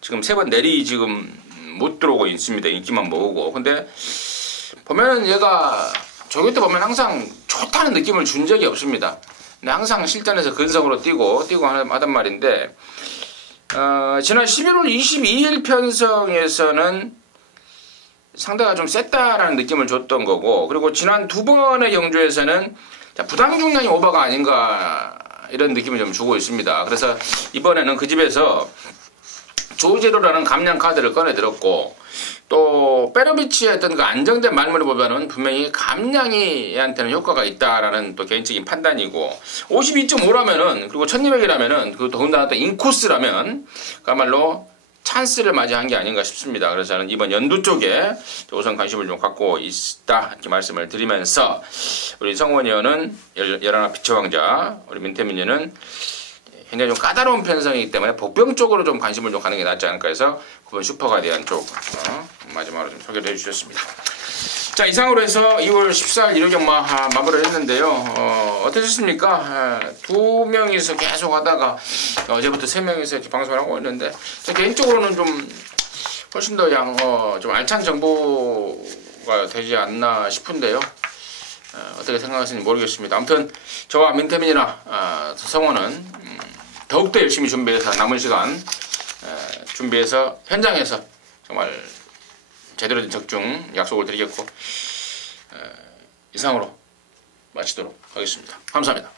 지금 3번 내리 지금 못 들어오고 있습니다. 인기만 모으고. 근데 보면은 얘가 조교 때 보면 항상 좋다는 느낌을 준 적이 없습니다. 근데 항상 실전에서 근성으로 뛰고 하단 말인데, 지난 11월 22일 편성에서는 상대가 좀 셌다라는 느낌을 줬던 거고, 그리고 지난 두 번의 경주에서는 부담 중량이 오버가 아닌가 이런 느낌을 좀 주고 있습니다. 그래서 이번에는 그 집에서 조제로라는 감량 카드를 꺼내들었고, 또 페로비치의 어떤 그 안정된 말문을 보면은 분명히 감량이 얘한테는 효과가 있다라는 또 개인적인 판단이고, 52.5라면은, 그리고 1200이라면은, 그리고 더군다나 또 인코스라면 그야말로 찬스를 맞이한 게 아닌가 싶습니다. 그래서 저는 이번 연두 쪽에 우선 관심을 좀 갖고 있다 이렇게 말씀을 드리면서, 우리 성원이 형은 열하나 빛의 왕자, 우리 민태민 형은 굉장히 좀 까다로운 편성이기 때문에 복병 쪽으로 좀 관심을 좀 가는 게 낫지 않을까 해서 9번 슈퍼가디언 쪽 마지막으로 좀 소개를 해주셨습니다. 자, 이상으로 해서 2월 14일 일요경마 마무리를 했는데요. 어떠셨습니까? 2명이서 계속 하다가 어제부터 3명이서 이렇게 방송을 하고 있는데, 저 개인적으로는 좀 훨씬 더 좀 알찬 정보가 되지 않나 싶은데요. 어떻게 생각하시는지 모르겠습니다. 아무튼 저와 민태민이나 성원은 더욱더 열심히 준비해서 남은 시간 준비해서 현장에서 정말 제대로 된 적중 약속을 드리겠고, 이상으로 마치도록 하겠습니다. 감사합니다.